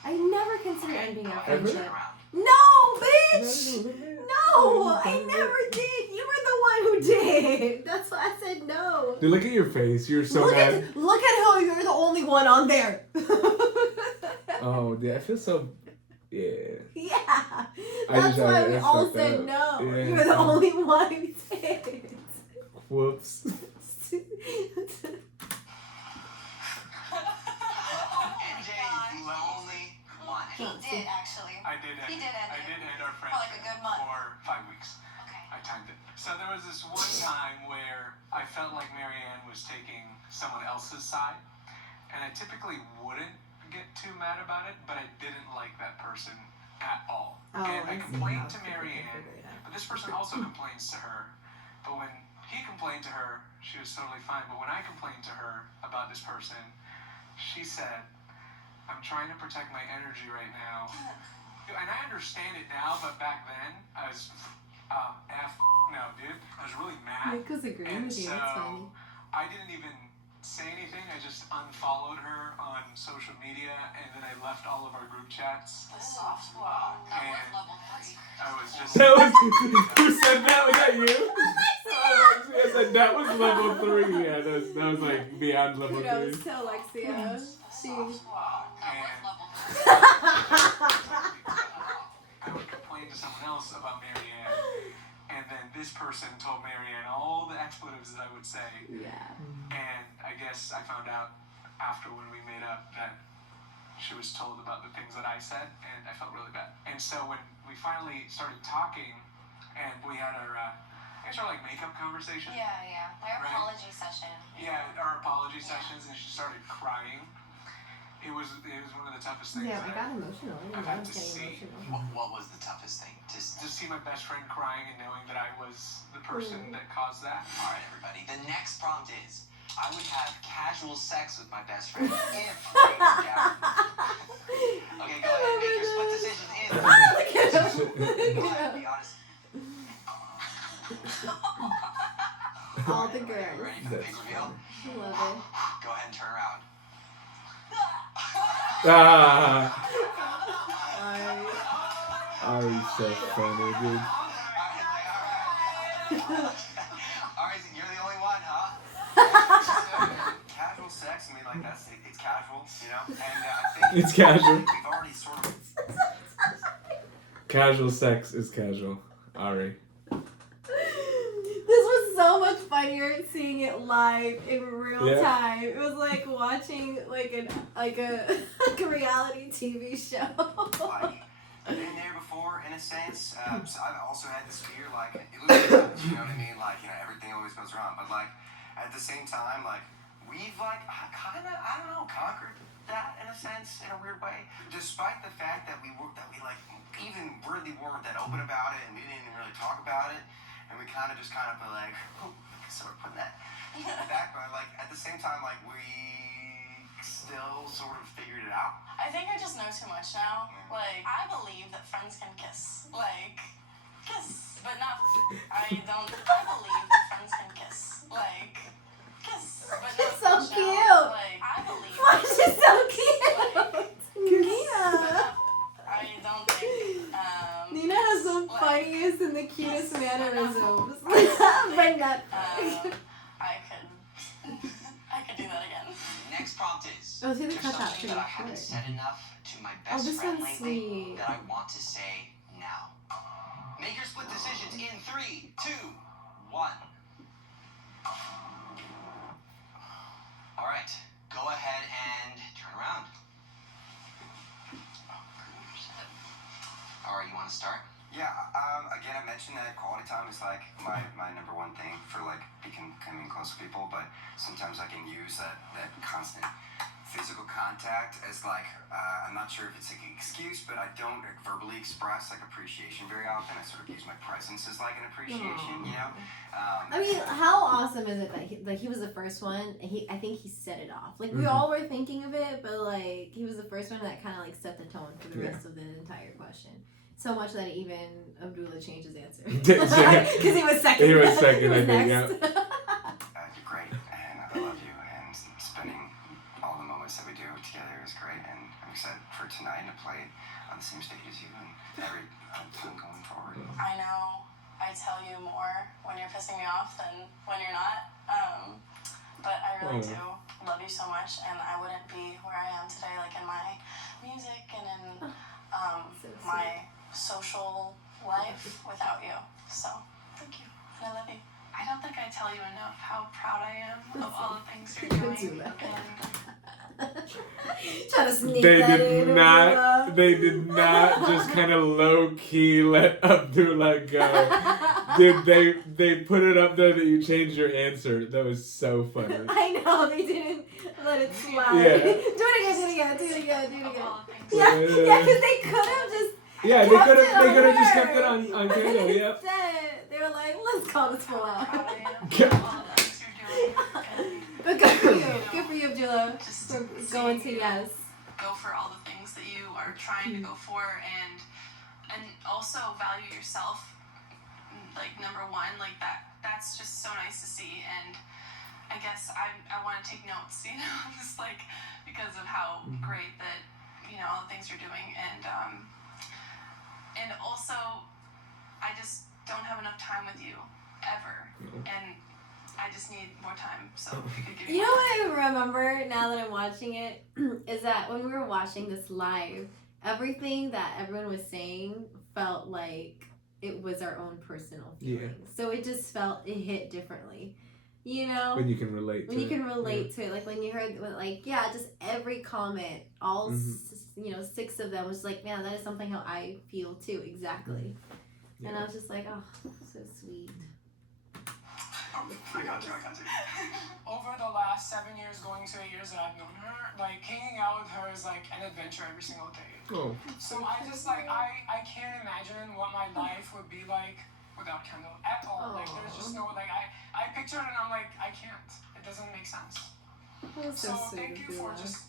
I never considered ending our Ever? friendship. No, bitch! No, I never did. You were the one who did. That's why I said no. Dude, look at your face. You're so look mad. Look at how you're the only one on there. Oh, dude, I feel so Yeah. Yeah. I That's just why had we it all fucked said up. no. Yeah. You were the only one who did. Whoops. NJ is the only one. He did actually. I did end He did end I it. did end our For like a friendship good month. for 5 weeks. Okay. I timed it. So there was this one time where I felt like Marianne was taking someone else's side, and I typically wouldn't get too mad about it, but I didn't like that person at all. Oh, And I I see. complained to Okay, Marianne, figure it out. but this person also complains to her. But when he complained to her, she was totally fine. But when I complained to her about this person, she said, I'm trying to protect my energy right now. And I understand it now, but back then, I was, no, dude. I was really mad. Nico's agreeing And with you. so, That's funny. I didn't even say anything. I just unfollowed her on social media, and then I left all of our group chats. The soft wow. That was And level 3. I was just... That was who said that? Was that you? Alexia said that was level 3. Yeah, that was like beyond level 3. Kudos to Alexia. She. Wow. That was And- level 3. I would complain to someone else about Marianne, and then this person told Marianne all the expletives that I would say, Yeah. and I guess I found out after when we made up that she was told about the things that I said, and I felt really bad. And so when we finally started talking, and we had our, like makeup conversation. Yeah. Our Right. apology session. Yeah, our apology Yeah. sessions, and she started crying. It was one of the toughest things Yeah, I that got emotional. I I've had was to getting see. emotional. What was the toughest thing? Just to see my best friend crying and knowing that I was the person that caused that. all right, everybody. The next prompt is: I would have casual sex with my best friend if they were down. Okay, go ahead and make your split decisions in. Look at him. Go ahead, be honest. All the Ready, girls. ready for the big reveal? Love Go ahead and turn around. Ah, it. Ari's so funny, dude. Alright, so you're the only one, huh? Casual sex, I mean, like, it's casual, you know? And I think It's casual. we've already sort of... Casual sex is casual. Ari. This was so much funnier seeing it live in real Yeah. time. It was like watching like a reality TV show. Like, been there before, in a sense. So I've also had this fear, like, illusions, you know what I mean? Like, you know, everything always goes wrong. But, like, at the same time, like, we've, like, kind of, I don't know, conquered that, in a sense, in a weird way. Despite the fact that we like, even really weren't that open about it, and we didn't even really talk about it. And we kind of just kind of be like, oh, so we're putting that in the background. Like, at the same time, like, we still sort of figured it out. I think I just know too much now. Like, I believe that friends can kiss. Like, kiss, but not I don't. I believe that friends can kiss. Like, kiss, but not She's so now. cute. Like, I believe Why that she's so cute? Nina. I don't think, Nina has the like, funniest and the cutest mannerisms. Bring that back. I could do that again. Next prompt is: Oh, see, they there's cut that something pretty that I haven't short. said enough to my Oh, best this friend one's lately sweet. that I want to say now. Make your split decisions in 3, 2, 1. All right, go ahead and turn around. All right, you want to start? Yeah, again, I mentioned that quality time is like my number one thing for like becoming close to people, but sometimes I can use that constant physical contact as like, I'm not sure if it's like an excuse, but I don't verbally express like appreciation very often. I sort of use my presence as like an appreciation, you know? I mean, how awesome is it that he was the first one? And I think he set it off. Like, we all were thinking of it, but like he was the first one that kind of like set the tone for the rest of the entire question. So much that even Abdullah changed his answer. Because he was second. He was second, I think, you're great, and I love you, and spending all the moments that we do together is great, and I'm excited for tonight to play on the same stage as you and every time going forward. I know I tell you more when you're pissing me off than when you're not. But I really do love you so much, and I wouldn't be where I am today, like in my music and in my social life without you. So, thank you. And I love you. I don't think I tell you enough how proud I am of all the things you're doing. Trying to sneak They that did in. not. They did not just kind of low key let Abdullah go. Dude, they put it up there that you changed your answer. That was so funny. I know they didn't let it slide. Yeah. Do it again. Yeah. Yeah, because they could have just. Yeah, they kept could it have on just her. kept it on Kendall. Yep. Instead, they were like, let's call this one How proud out. I am of all the things you're doing. But good for you. Good for you, Abdullah. Just For going to seeing you yes. go for all the things that you are trying to go for, and also value yourself. Like number one, like that's just so nice to see. And I guess I want to take notes, you know, just like because of how great that, you know, all the things you're doing, and also I just don't have enough time with you ever, and I just need more time. So if you could give me You know what I remember now that I'm watching it is that when we were watching this live, everything that everyone was saying felt like it was our own personal feelings. Yeah. So it just it hit differently. You know? When you can relate when to you it. can relate to it. Like when you heard, like, yeah, just every comment, all, you know, 6 of them was like, man, that is something how I feel too, exactly. Yeah. And I was just like, oh, so sweet. I got you. Over the last 7 years, going to 8 years that I've known her, like hanging out with her is like an adventure every single day. Oh. So I just like I can't imagine what my life would be like without Kendall at all. Like there's just no like I picture it and I'm like I can't. It doesn't make sense. That was so sweet thank of you for Abdullah. just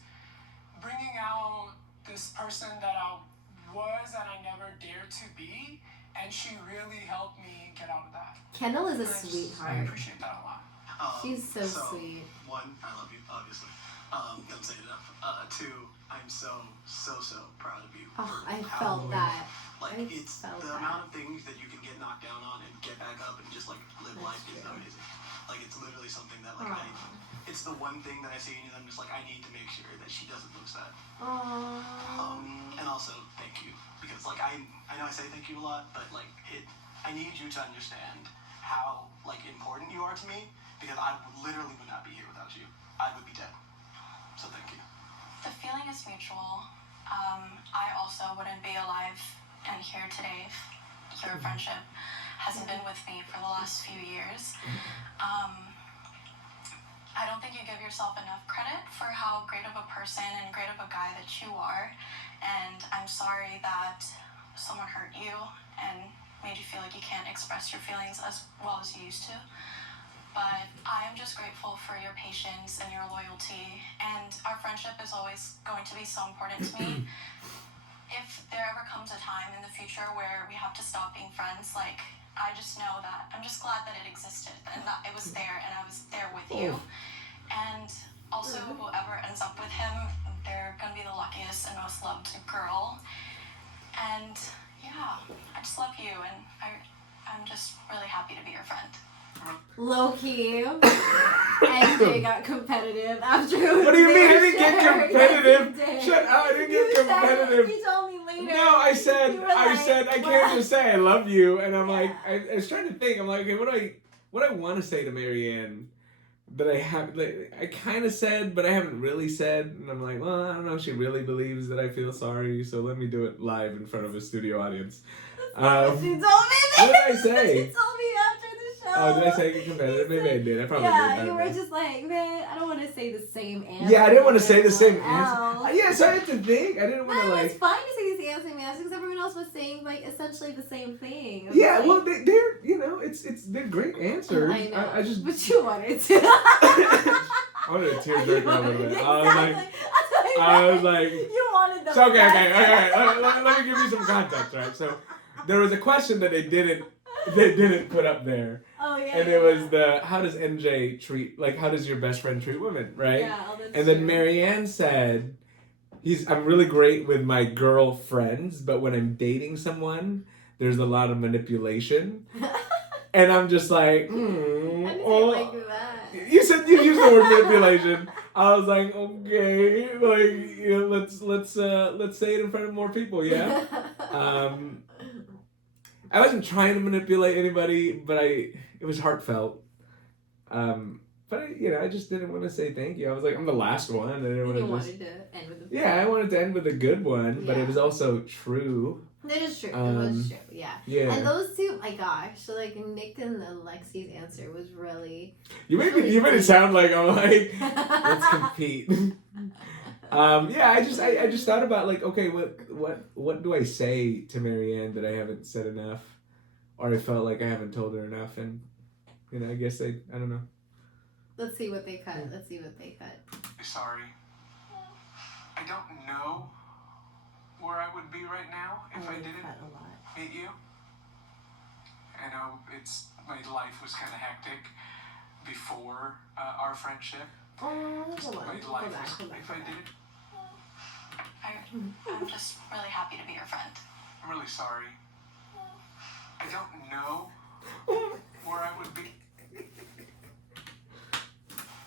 bringing out this person that I was and I never dared to be, and she really helped me get out of that. Kendall is a And I sweetheart. appreciate that a lot. She's so sweet. One, I love you, obviously. Don't say it enough. 2, I'm so proud of you. Oh, for I how felt loyal- that. Like, I it's felt the that. amount of things that you can get knocked down on and get back up and just, like, live That's life is true. amazing. Like, it's literally something that, like, Aw. it's the one thing that I see in you that I'm just like, I need to make sure that she doesn't lose that. Aww. And also, thank you. Because, like, I know I say thank you a lot, but, like, I need you to understand how, like, important you are to me, because I literally would not be here without you. I would be dead. So thank you. The feeling is mutual. I also wouldn't be alive and here today if your friendship hasn't been with me for the last few years. I don't think you give yourself enough credit for how great of a person and great of a guy that you are. And I'm sorry that someone hurt you and made you feel like you can't express your feelings as well as you used to. But I'm just grateful for your patience and your loyalty, and our friendship is always going to be so important to me. If there ever comes a time in the future where we have to stop being friends, like, I just know that I'm just glad that it existed and that it was there and I was there with you. And also, whoever ends up with him, they're gonna be the luckiest and most loved girl. And yeah, I just love you, and I'm just really happy to be your friend. Low key. NJ got competitive after it was What do you mean I their didn't get share. competitive? Yes, you did. Shut up, I didn't You get said it. competitive. You told me later. No, I said You were like, I can't just say I love you, and I'm like Yeah. I was trying to think. I'm like, okay, what do I want to say to Marianne that I have? Like, I kind of said, but I haven't really said, and I'm like, well, I don't know if she really believes that I feel sorry, so let me do it live in front of a studio audience. She told me this. What did I say? She told me after the show. Oh, did I say competitive? Maybe I did. I probably did. I Yeah, don't you know. were just like, man, I don't want to say the same answer. Yeah, I didn't want to say the same everyone else. answer. Yeah, so I had to think. I didn't want to No, like. it's fine to say the same answer because everyone else was saying like essentially the same thing. It was Yeah, like, well, they're you know, they're great answers. I know. I just But you wanted to. I wanted a tear jerk a little bit. I was like, you wanted the so okay. best. Let me give you some context, right? So there was a question that they didn't put up there, Oh yeah. and it was how does NJ treat, like, how does your best friend treat women, right? Yeah, oh, that's And then true. Marianne said, I'm really great with my girlfriends, but when I'm dating someone, there's a lot of manipulation. And I'm just like, I didn't say it like that. You said you used the word manipulation. I was like, okay, like, you know, let's say it in front of more people, yeah. I wasn't trying to manipulate anybody, but it was heartfelt. But I just didn't want to say thank you. I was like, I'm the last one. I didn't want to wanted to end with a I wanted to end with a good one, but it was also true. It is true. It was true. Yeah. Yeah. And those two, my gosh, so like Nick and Lexi's answer was really. You made it sound like I'm like, let's compete. I just thought about like, okay, what do I say to Marianne that I haven't said enough, or I felt like I haven't told her enough, and I guess I don't know. Let's see what they cut. Sorry. I don't know where I would be right now if I didn't meet you. I know my life was kind of hectic before our friendship. If I didn't. I'm just really happy to be your friend. I'm really sorry. I don't know where I would be.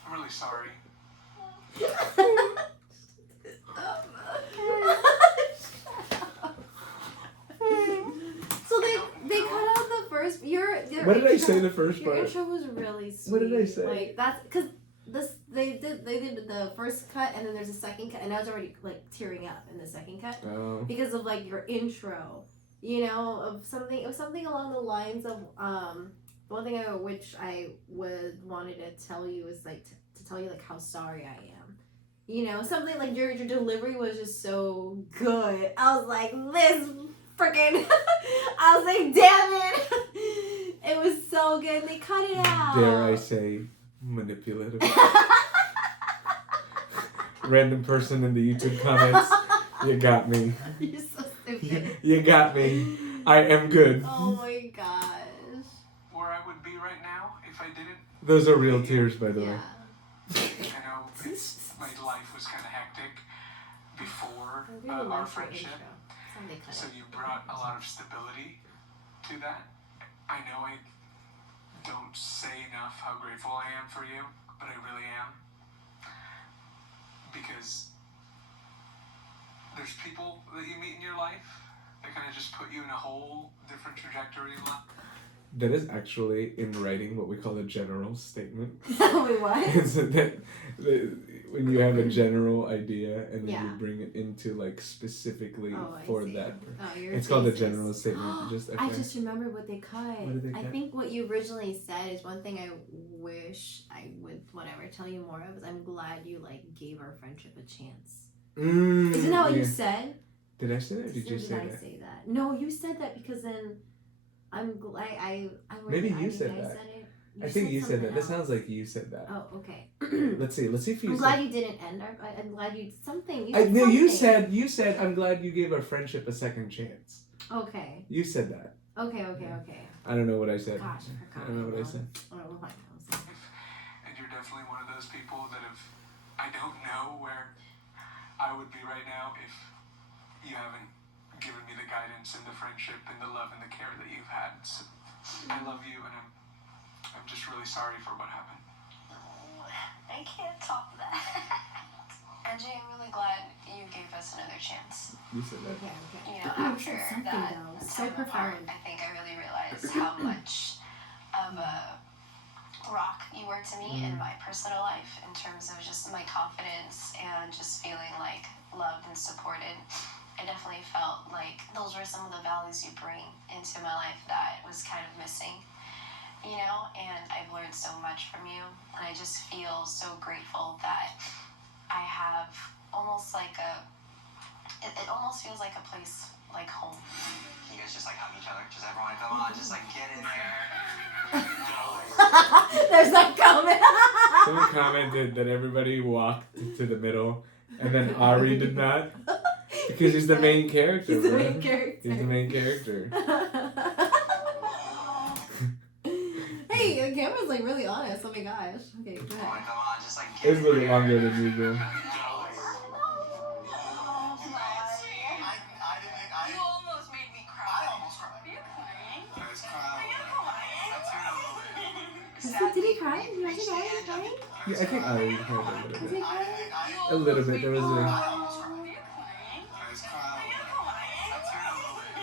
I'm really sorry. So they cut out the first. Your what did intro, I say the first part? Your intro was really sweet. What did I say? Like that's because they did the first cut and then there's a second cut and I was already like tearing up in the second cut because of like your intro. Of something. It was something along the lines of one thing which I wanted to tell you is like to tell you like how sorry I am. Something like your delivery was just so good. I was like, this freaking. I was like, damn it! It was so good. They cut it out. Dare I say, manipulative. Random person in the YouTube comments. You got me. You're so stupid. You got me. I am good. Oh my gosh. Where I would be right now if I didn't. Those are real tears, by the way. I know my life was kind of hectic before our friendship. So you brought a lot of stability to that. I know I don't say enough how grateful I am for you, but I really am. Because there's people that you meet in your life that kind of just put you in a whole different trajectory in life. That is actually in writing what we call a general statement. Wait, what? It's that when you have a general idea and then you bring it into like specifically for that. It's called a general statement. I just remembered what they cut. What did they cut? I think what you originally said is one thing I wish I would tell you more of is I'm glad you like gave our friendship a chance. Isn't that what you said? Did I say that or did you say that? Did I say that? No, you said that because then I'm glad Maybe you said that. I think you said that. That sounds like you said that. Oh, okay. Let's see if you. I'm glad you didn't end our. I'm glad you something. You said I'm glad you gave our friendship a second chance. Okay. You said that. Okay. I don't know what I said. Gosh, I don't know what I said. And you're definitely one of those people that I don't know where I would be right now if you haven't given me the guidance and the friendship and the love and the care that you've had. So I love you and I'm just really sorry for what happened. I can't top that. Angie, I'm really glad you gave us another chance. You said that. Okay. After that so time apart, profound. I think I really realized how much of a rock you were to me in my personal life in terms of just my confidence and just feeling like loved and supported. I definitely felt like those were some of the values you bring into my life that was kind of missing, and I've learned so much from you, and I just feel so grateful that I have almost like it almost feels like a place like home. You guys just like hug each other? Just everyone come on, just like get in there. There's that comment. Someone commented that everybody walked to the middle, and then Ari did not. Because he's the main character. He's the main character. He's the main character. Hey, the camera's like really honest. Oh my gosh. Okay, go ahead. Come on, just like It was a little longer than usual. You almost made me cry. I almost cried. Are you crying? I was crying. Did he cry? Did you actually cry? Yeah, I think Ari had a little Did bit. he cry? A little bit. There was a. I almost cried. I was crying.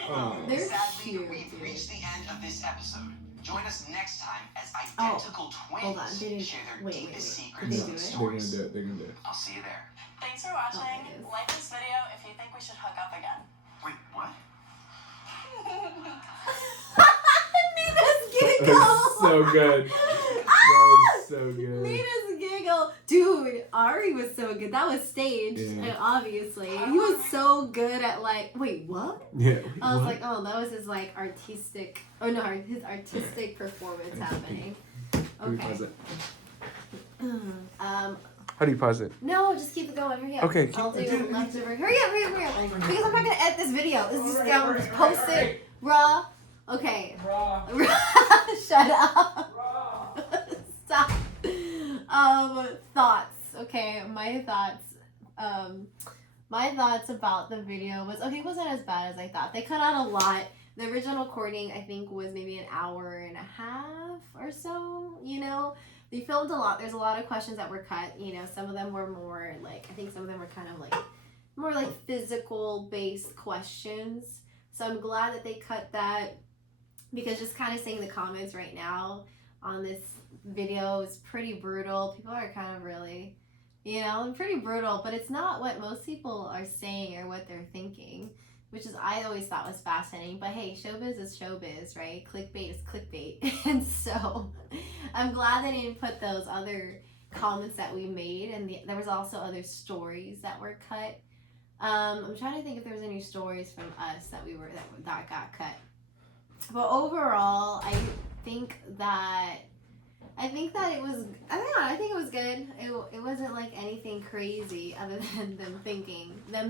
They're Sadly, cute, we've dude. reached the end of this episode. Join us next time as identical hold on, twins they didn't- share their wait. deepest Did secrets they and do it? stories. They're gonna do it. I'll see you there. Thanks for watching. there it is. Like this video if you think we should hook up again. Wait, what? Nina's That giggle. was so good. That was so good. Nina's giggle. Dude, Ari was so good. That was staged, Yeah. and obviously. He was so good at like, wait, what? Yeah. I was what? like, oh, that was his like artistic, his artistic performance happening. How do you pause Okay. it? Um, How do you pause it? no, just keep it going. Hurry up. Okay, I'll do keep- leftover. Hurry up. Because I'm not gonna edit this video. This is just gonna post it raw. Okay. Raw. Shut up. Raw. Stop. Thoughts. Okay, my thoughts about the video was, okay, it wasn't as bad as I thought. They cut out a lot. The original recording, I think, was maybe an hour and a half or so, you know? They filmed a lot. There's a lot of questions that were cut, you know? Some of them were more, like, I think some of them were kind of, like, more, like, physical-based questions. So I'm glad that they cut that, because just kind of seeing the comments right now on this video is pretty brutal. People are kind of really, you know, pretty brutal, but it's not what most people are saying or what they're thinking, which is, I always thought was fascinating. But hey, showbiz is showbiz, right? Clickbait is clickbait. And so I'm glad they didn't put those other comments that we made, and there was also other stories that were cut. I'm trying to think if there was any stories from us that got cut. But overall, I think it was, I think it was good. It wasn't like anything crazy other than them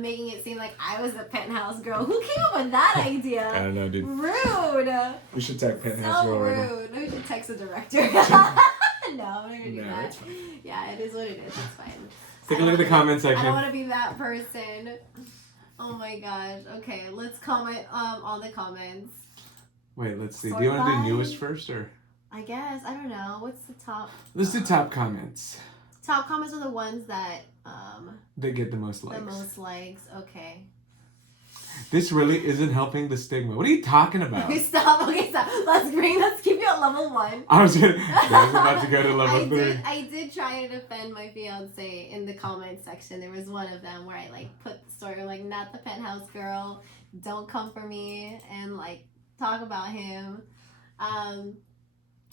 making it seem like I was the penthouse girl. Who came up with that idea? I don't know, dude. Rude. We should tag penthouse So girl right now. rude. We should text the director. No, I'm not gonna do No, that. it's fine. Yeah, it is what it is. It's fine. Take a look at the comment I don't section. want to be that person. Oh my gosh. Okay, let's comment on the comments. Wait, let's see. Sort Do you want to by- do newest first, or I guess. I don't know. What's the top? let's do top comments? Top comments are the ones that They get the most likes. the most likes. Okay. This really isn't helping the stigma. What are you talking about? Okay, stop. Okay, stop. Let's keep you at level 1. I was about to go to level 3. I did try to defend my fiance in the comment section. There was one of them where I like put the story like, not the penthouse girl, don't come for me, and like talk about him.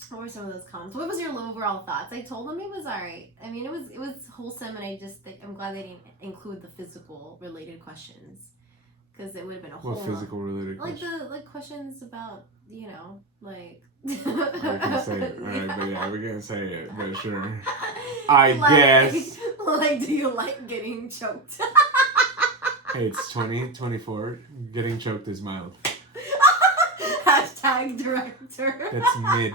What were some of those comments? What was your overall thoughts? I told him it was alright. I mean, it was wholesome, and I'm glad they didn't include the physical related questions, because it would have been a whole What physical related like question? the questions about, you know, like I can say it. Alright, but yeah, we can't say it, but sure. I Like- guess. Like, do you like getting choked? Hey, it's 2024. Getting choked is mild. Hashtag director. That's mid.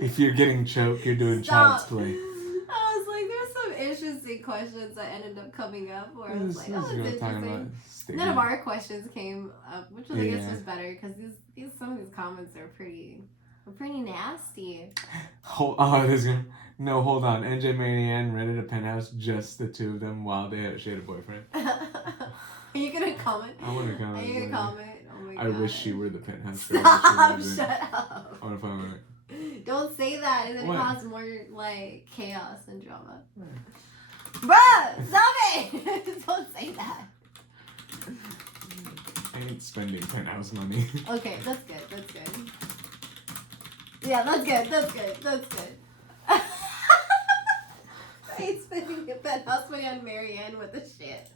If you're getting choked, you're doing child's Stop. play. I was like, there's some interesting questions that ended up coming up where I was like, oh, This it's is talking about interesting. stigma. None of our questions came up, which I guess Yeah. was better, because some of these comments are pretty nasty. Hold on. NJ Marianne rented a penthouse, just the two of them, while she had a boyfriend. Are you gonna comment? I want to Are comment. you gonna comment? Oh my god. I wish she were the penthouse girl. Stop! But she Shut wasn't. up. I want to find out. Don't say that. It's gonna What? cause more like chaos and drama. Bruh! Stop it! Don't say that. I ain't spending penthouse money. Okay, that's good. That's good. Yeah, that's good. That's good. That's good. I hate spending a penthouse money on Marianne with the shit.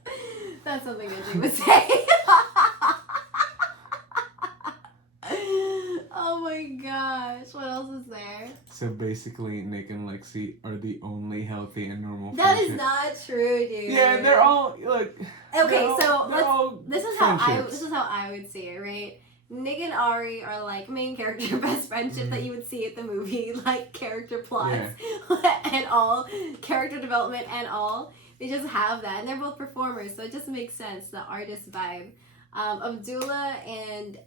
That's something that she would say. Oh my gosh. What else is there? So basically, Nick and Lexi are the only healthy and normal That is friendship. not true, dude. Yeah, they're all look. Okay, so they're all this is how I would see it, right? Nick and Ari are like main character best friendship that you would see at the movie, like character plots and all, character development and all. They just have that, and they're both performers, so it just makes sense. The artist vibe. Abdullah and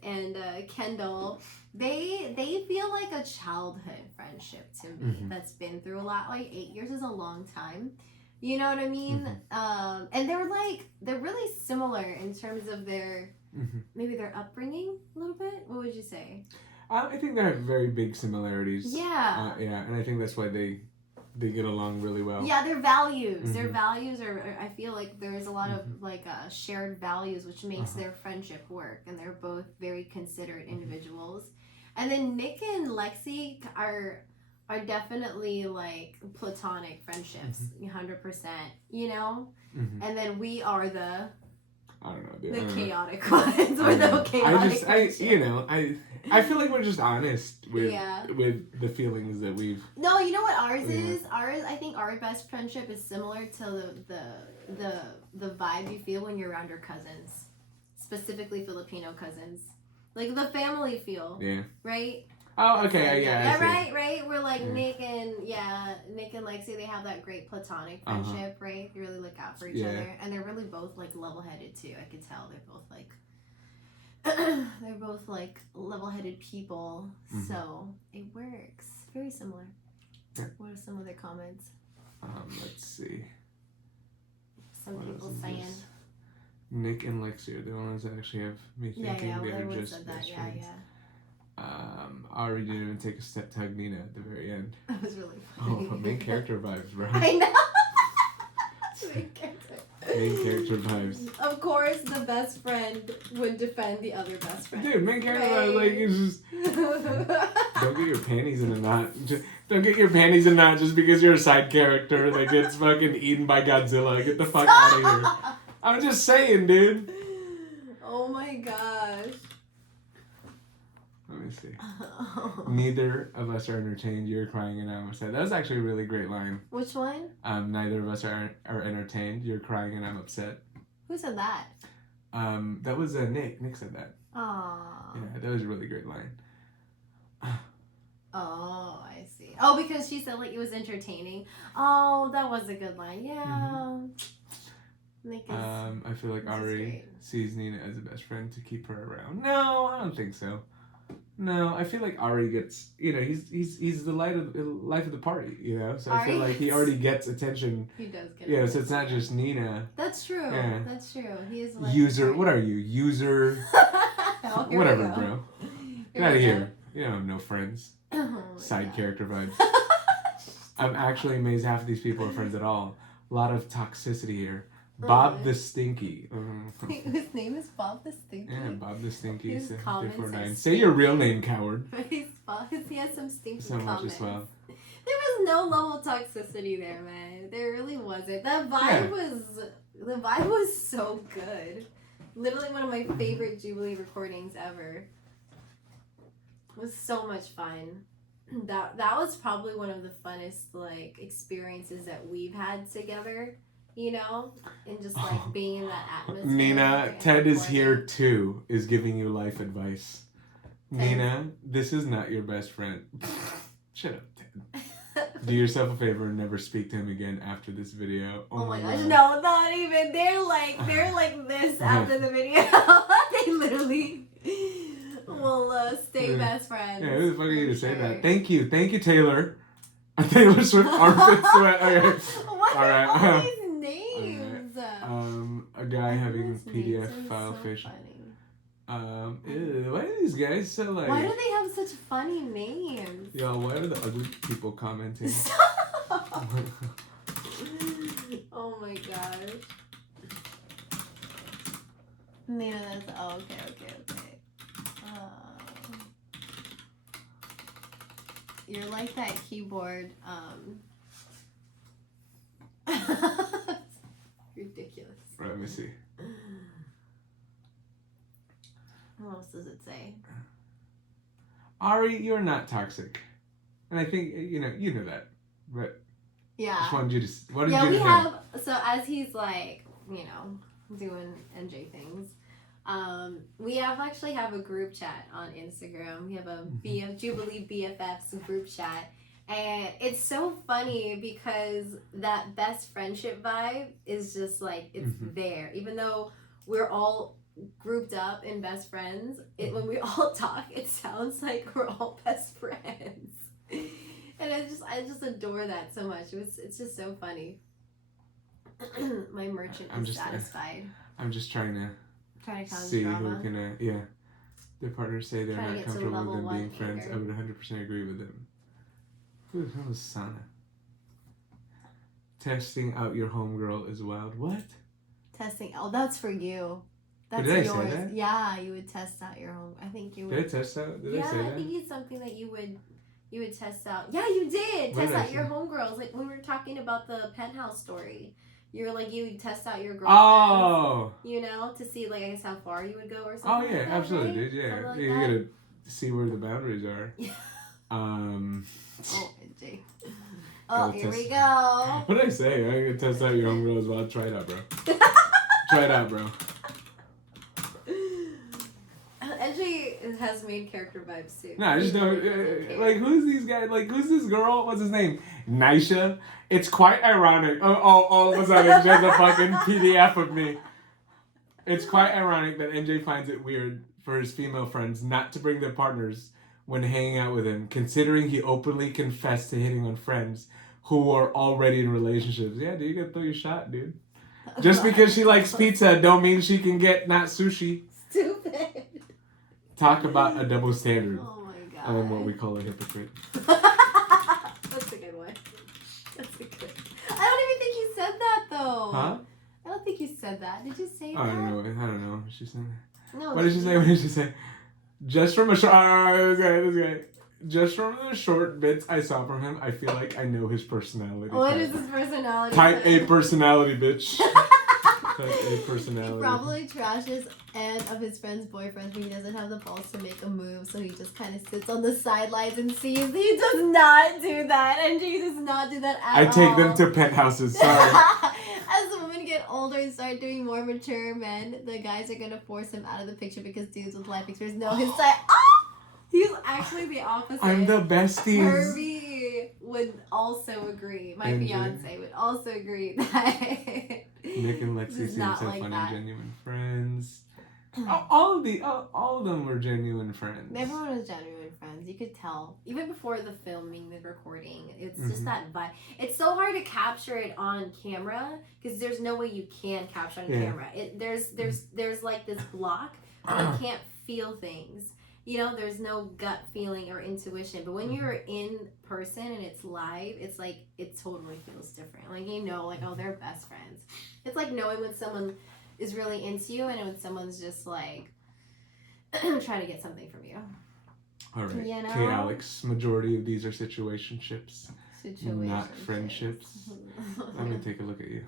Kendall, they feel like a childhood friendship to me that's been through a lot. Like 8 years is a long time. You know what I mean? And they're really similar in terms of their maybe their upbringing a little bit. What would you say? I think they have very big similarities. Yeah. Yeah, and I think that's why they get along really well. Yeah, their values. Their values are. I feel like there's a lot of like shared values, which makes their friendship work, and they're both very considerate individuals. And then Nick and Lexi are definitely like platonic friendships, 100%. You know, and then we are the. I don't know, dude. The chaotic ones, or the chaotic. I feel like we're just honest with the feelings that we've. No, you know what ours is. I think our best friendship is similar to the vibe you feel when you're around your cousins, specifically Filipino cousins, like the family feel. Yeah. Right. Oh, okay, yeah. Right. We're like Nick and Lexi. They have that great platonic friendship, right? They really look out for each other, and they're really both like level-headed too. I could tell they're both like level-headed people, so it works. Very similar. Yeah. What are some of their comments? Let's see. Some people saying. Nick and Lexi are the ones that actually have me thinking they're just best friends. Ari didn't even take a step to hug Nina at the very end. That was really funny. Oh, main character vibes, bro. I know. Main character vibes. Of course, the best friend would defend the other best friend. Dude, main character vibes, like, it's just... Don't get your panties in a knot. Don't get your panties in a knot just because you're a side character that gets fucking eaten by Godzilla. Get the fuck out of here. I'm just saying, dude. Oh my gosh. Let me see. Neither of us are entertained. You're crying and I'm upset. That was actually a really great line. Which one? Neither of us are entertained. You're crying and I'm upset. Who said that? That was Nick. Nick said that. Aww. Yeah, that was a really great line. Oh, I see. Oh, because she said like it was entertaining. Oh, that was a good line. Yeah. Nick is, I feel like Ari sees Nina as a best friend to keep her around. No, I don't think so. No, I feel like Ari gets, he's the life of the party, So I feel like he already gets attention. He does get attention. So it's not just Nina. That's true. Yeah. That's true. He is like user. What are you? User. Whatever, bro. Get out of here. You don't have no friends. Side character vibes. I'm actually amazed half of these people are friends at all. A lot of toxicity here. Bob the Stinky. His name is Bob the Stinky? Yeah, Bob the Stinky. His comments 349. Say your real name, coward. He has some stinky so comments. Much as well. There was no level toxicity there, man. There really wasn't. That vibe was so good. Literally one of my favorite Jubilee recordings ever. It was so much fun. That was probably one of the funnest like experiences that we've had together. And just like being in that atmosphere. Nina, Ted is here too, is giving you life advice. Ted. Nina, this is not your best friend. Shut up, Ted. Do yourself a favor and never speak to him again after this video. Oh my gosh, no, not even. They're like this after the video. They literally will stay best friends. Yeah, who the fuck are you to say that? Thank you, Taylor. Taylor Swift armpit sweat. Okay. What are all these names? A guy having PDF file fish. Ew, why are these guys so like? Why do they have such funny names? Yo, why are the ugly people commenting? Oh my gosh. Nina, that's okay. You're like that keyboard. Ridiculous. Right, let me see. What else does it say? Ari, you're not toxic, and I think you know that, but yeah. Just wanted you to. We have. So as he's like, doing NJ things. We actually have a group chat on Instagram. We have a Jubilee BFFs group chat. And it's so funny because that best friendship vibe is just like, it's there. Even though we're all grouped up in best friends, when we all talk, it sounds like we're all best friends. And I just adore that so much. It's just so funny. My merchant is satisfied. I'm just trying to Trying to cause see drama. who can, their partners say they're Trying to not get to comfortable with level them being 1 friends. anger. I would 100% agree with them. Who the hell is Sana? Testing out your homegirl is wild. What? Testing. Oh, that's for you. That's Did I yours. say that? Yeah, you would test out your home. I think you would. Did I test out? Did I say I that? think it's something that you would test out. Yeah, you did. What Test did I out your say? homegirls. Like when we were talking about the penthouse story. You were like, you would test out your girlfriends. Oh. You know, to see like I guess how far you would go or something. Oh yeah, like that, absolutely, right? dude. Yeah, Something like you that. gotta see where the boundaries are. Oh, NJ. Oh, Gotta here we test- go. What did I say? I can test out your homegirl as well. Try it out, bro. Try it out, bro. NJ has main character vibes too. No, I just He don't. really doesn't care. Like, who's these guys? Like, who's this girl? What's his name? Nisha. It's quite ironic. All of a sudden, she has a fucking PDF of me. It's quite ironic that NJ finds it weird for his female friends not to bring their partners when hanging out with him, considering he openly confessed to hitting on friends who are already in relationships. Yeah, dude, you gotta throw your shot, dude. Just because she likes pizza don't mean she can get not sushi. Stupid. Talk about a double standard. Oh my god. I'm what we call a hypocrite. That's a good one. That's a good. I don't even think you said that though. Huh? I don't think you said that. Did you say that? I don't know. She said. No. What did she say? What did she say? Just from a short. This guy. Just from the short bits I saw from him, I feel like I know his personality. What type. is his personality? Type A personality, bitch. Type A He personality. probably trashes any of his friends' boyfriends when he doesn't have the balls to make a move, so he just kind of sits on the sidelines and sees. He does not do that, and she does not do that at all. I take them to penthouses. Sorry. As the women get older and start doing more mature men, the guys are gonna force him out of the picture because dudes with life experience know his side. He's actually the opposite. I'm the besties. Herbie would also agree. My NJ. fiance would also agree that Nick and Lexi He's seem so not funny, like that. genuine friends. All of them were genuine friends. Everyone was genuine friends. You could tell. Even before the filming, the recording, it's Mhm. just that vibe. It's so hard to capture it on camera because there's no way you can capture on Yeah. camera. There's like this block where you can't feel things. You know, there's no gut feeling or intuition. But when you're in person and it's live, it's like it totally feels different. Like you know, like oh, they're best friends. It's like knowing when someone is really into you and when someone's just like trying to get something from you. All right. You know? Okay, Alex. Majority of these are situationships, Situation. not friendships. I'm gonna take a look at you.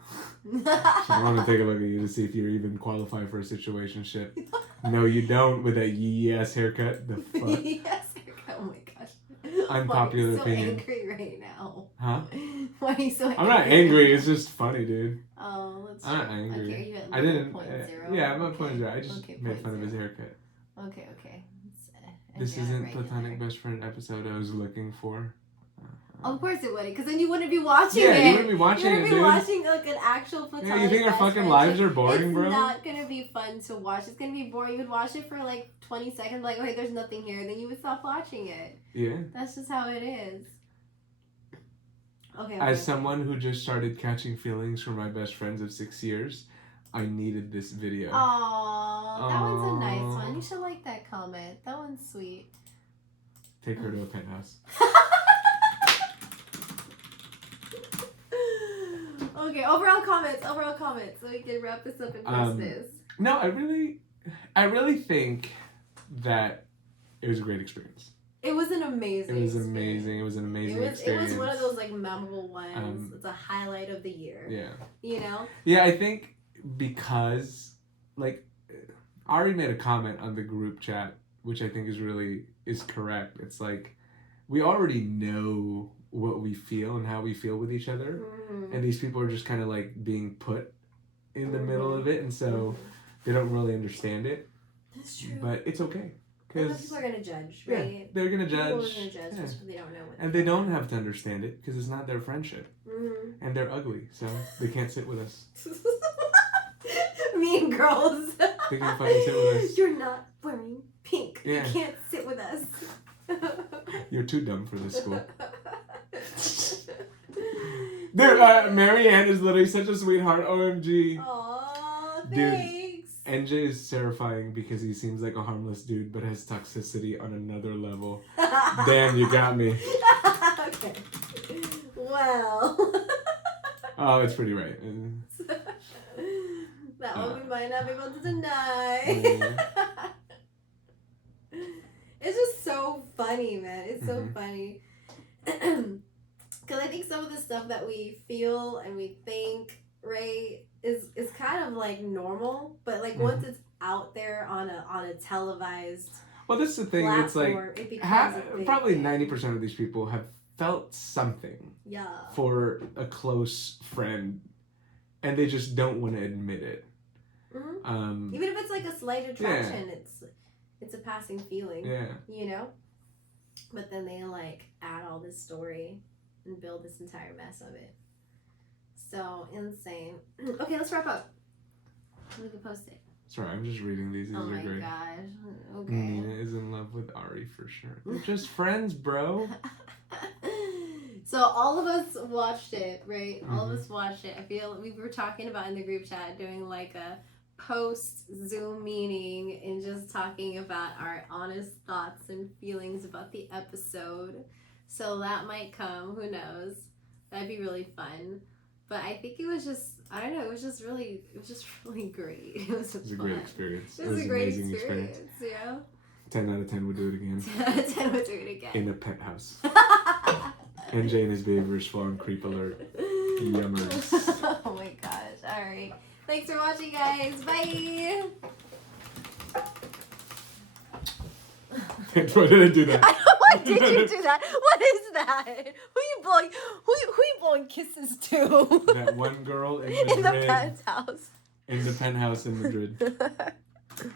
I want to take a look at you to see if you're even qualified for a situationship. No, you don't with that yee-ass haircut. The fuck? Yes. Oh my gosh. Unpopular Why are you so opinion. angry right now? Huh? Why are you so angry? I'm not angry. It's just funny, dude. Oh, that's I'm not true. angry. Okay, you at I didn't. 0.0. Yeah, I'm at Okay. 0.0. I just Okay, made fun of his 0.0. haircut. Okay. It's, This yeah, isn't regular. platonic best friend episode I was looking for. Of course it wouldn't, because then you wouldn't be watching Yeah, it. you wouldn't be watching You it, wouldn't be dude. watching like an actual platonic. Yeah, you think our best fucking friendship. lives are boring, it's bro? It's not gonna be fun to watch. It's gonna be boring. You would watch it for like 20 seconds, like, okay, there's nothing here. Then you would stop watching it. Yeah. That's just how it is. Okay. As someone who just started catching feelings for my best friends of 6 years, I needed this video. Aww, that one's a nice Aw. one. You should like that comment. That one's sweet. Take her to a penthouse. Okay, overall comments, so we can wrap this up and post this. No, I really think that it was a great experience. It was an amazing It was experience. amazing. It was an amazing It experience. was one of those like memorable ones. It's a highlight of the year. Yeah. You know? Yeah, I think because like Ari made a comment on the group chat, which I think is correct. It's like we already know what we feel and how we feel with each other, and these people are just kind of like being put in the middle of it, and so they don't really understand it. That's true. But it's okay. Other Because people are gonna judge, right? yeah, they're gonna People are judge, gonna judge yeah. just because they don't know what. And they don't have to understand it because it's not their friendship, and they're ugly, so they can't sit with us. Mean girls. They can't fucking sit with us. You're not wearing pink. Yeah. You can't sit with us. You're too dumb for this school. Dude, Marianne is literally such a sweetheart. OMG. Aw, Dude. thanks. NJ is terrifying because he seems like a harmless dude, but has toxicity on another level. Damn, you got me. Okay. Well. Oh, it's pretty right. That one we might not be able to deny. It's just so funny, man. It's so funny. Because I think some of the stuff that we feel and we think, right, is kind of like normal, but like once it's out there on a televised well, that's the thing. platform, It's like it becomes a big probably thing. 90% of these people have felt something for a close friend, and they just don't want to admit it. Mm-hmm. Even if it's like a slight attraction, it's a passing feeling. Yeah. You know? But then they like add all this story and build this entire mess of it. So insane. Okay, let's wrap up. We can post it. Sorry, I'm just reading these. These oh are my great. gosh. Okay. Nina is in love with Ari for sure. They're just friends, bro. So all of us watched it, right? All of us watched it. I feel we were talking about in the group chat doing like a post Zoom meeting and just talking about our honest thoughts and feelings about the episode. So that might come, who knows? That'd be really fun. But I think it was just, I don't know, it was just really great. It was a great experience. It was a great experience, yeah. 10 out of 10 would do it again. 10 out of 10 would do it again. In a penthouse. NJ and his behaviors farm creep alert. Yummers. Oh my gosh. Alright. Thanks for watching, guys. Bye. Why did I do that? Why did you do that? What is that? Who you blowing kisses to? That one girl in In the Madrid. penthouse. In the penthouse in Madrid.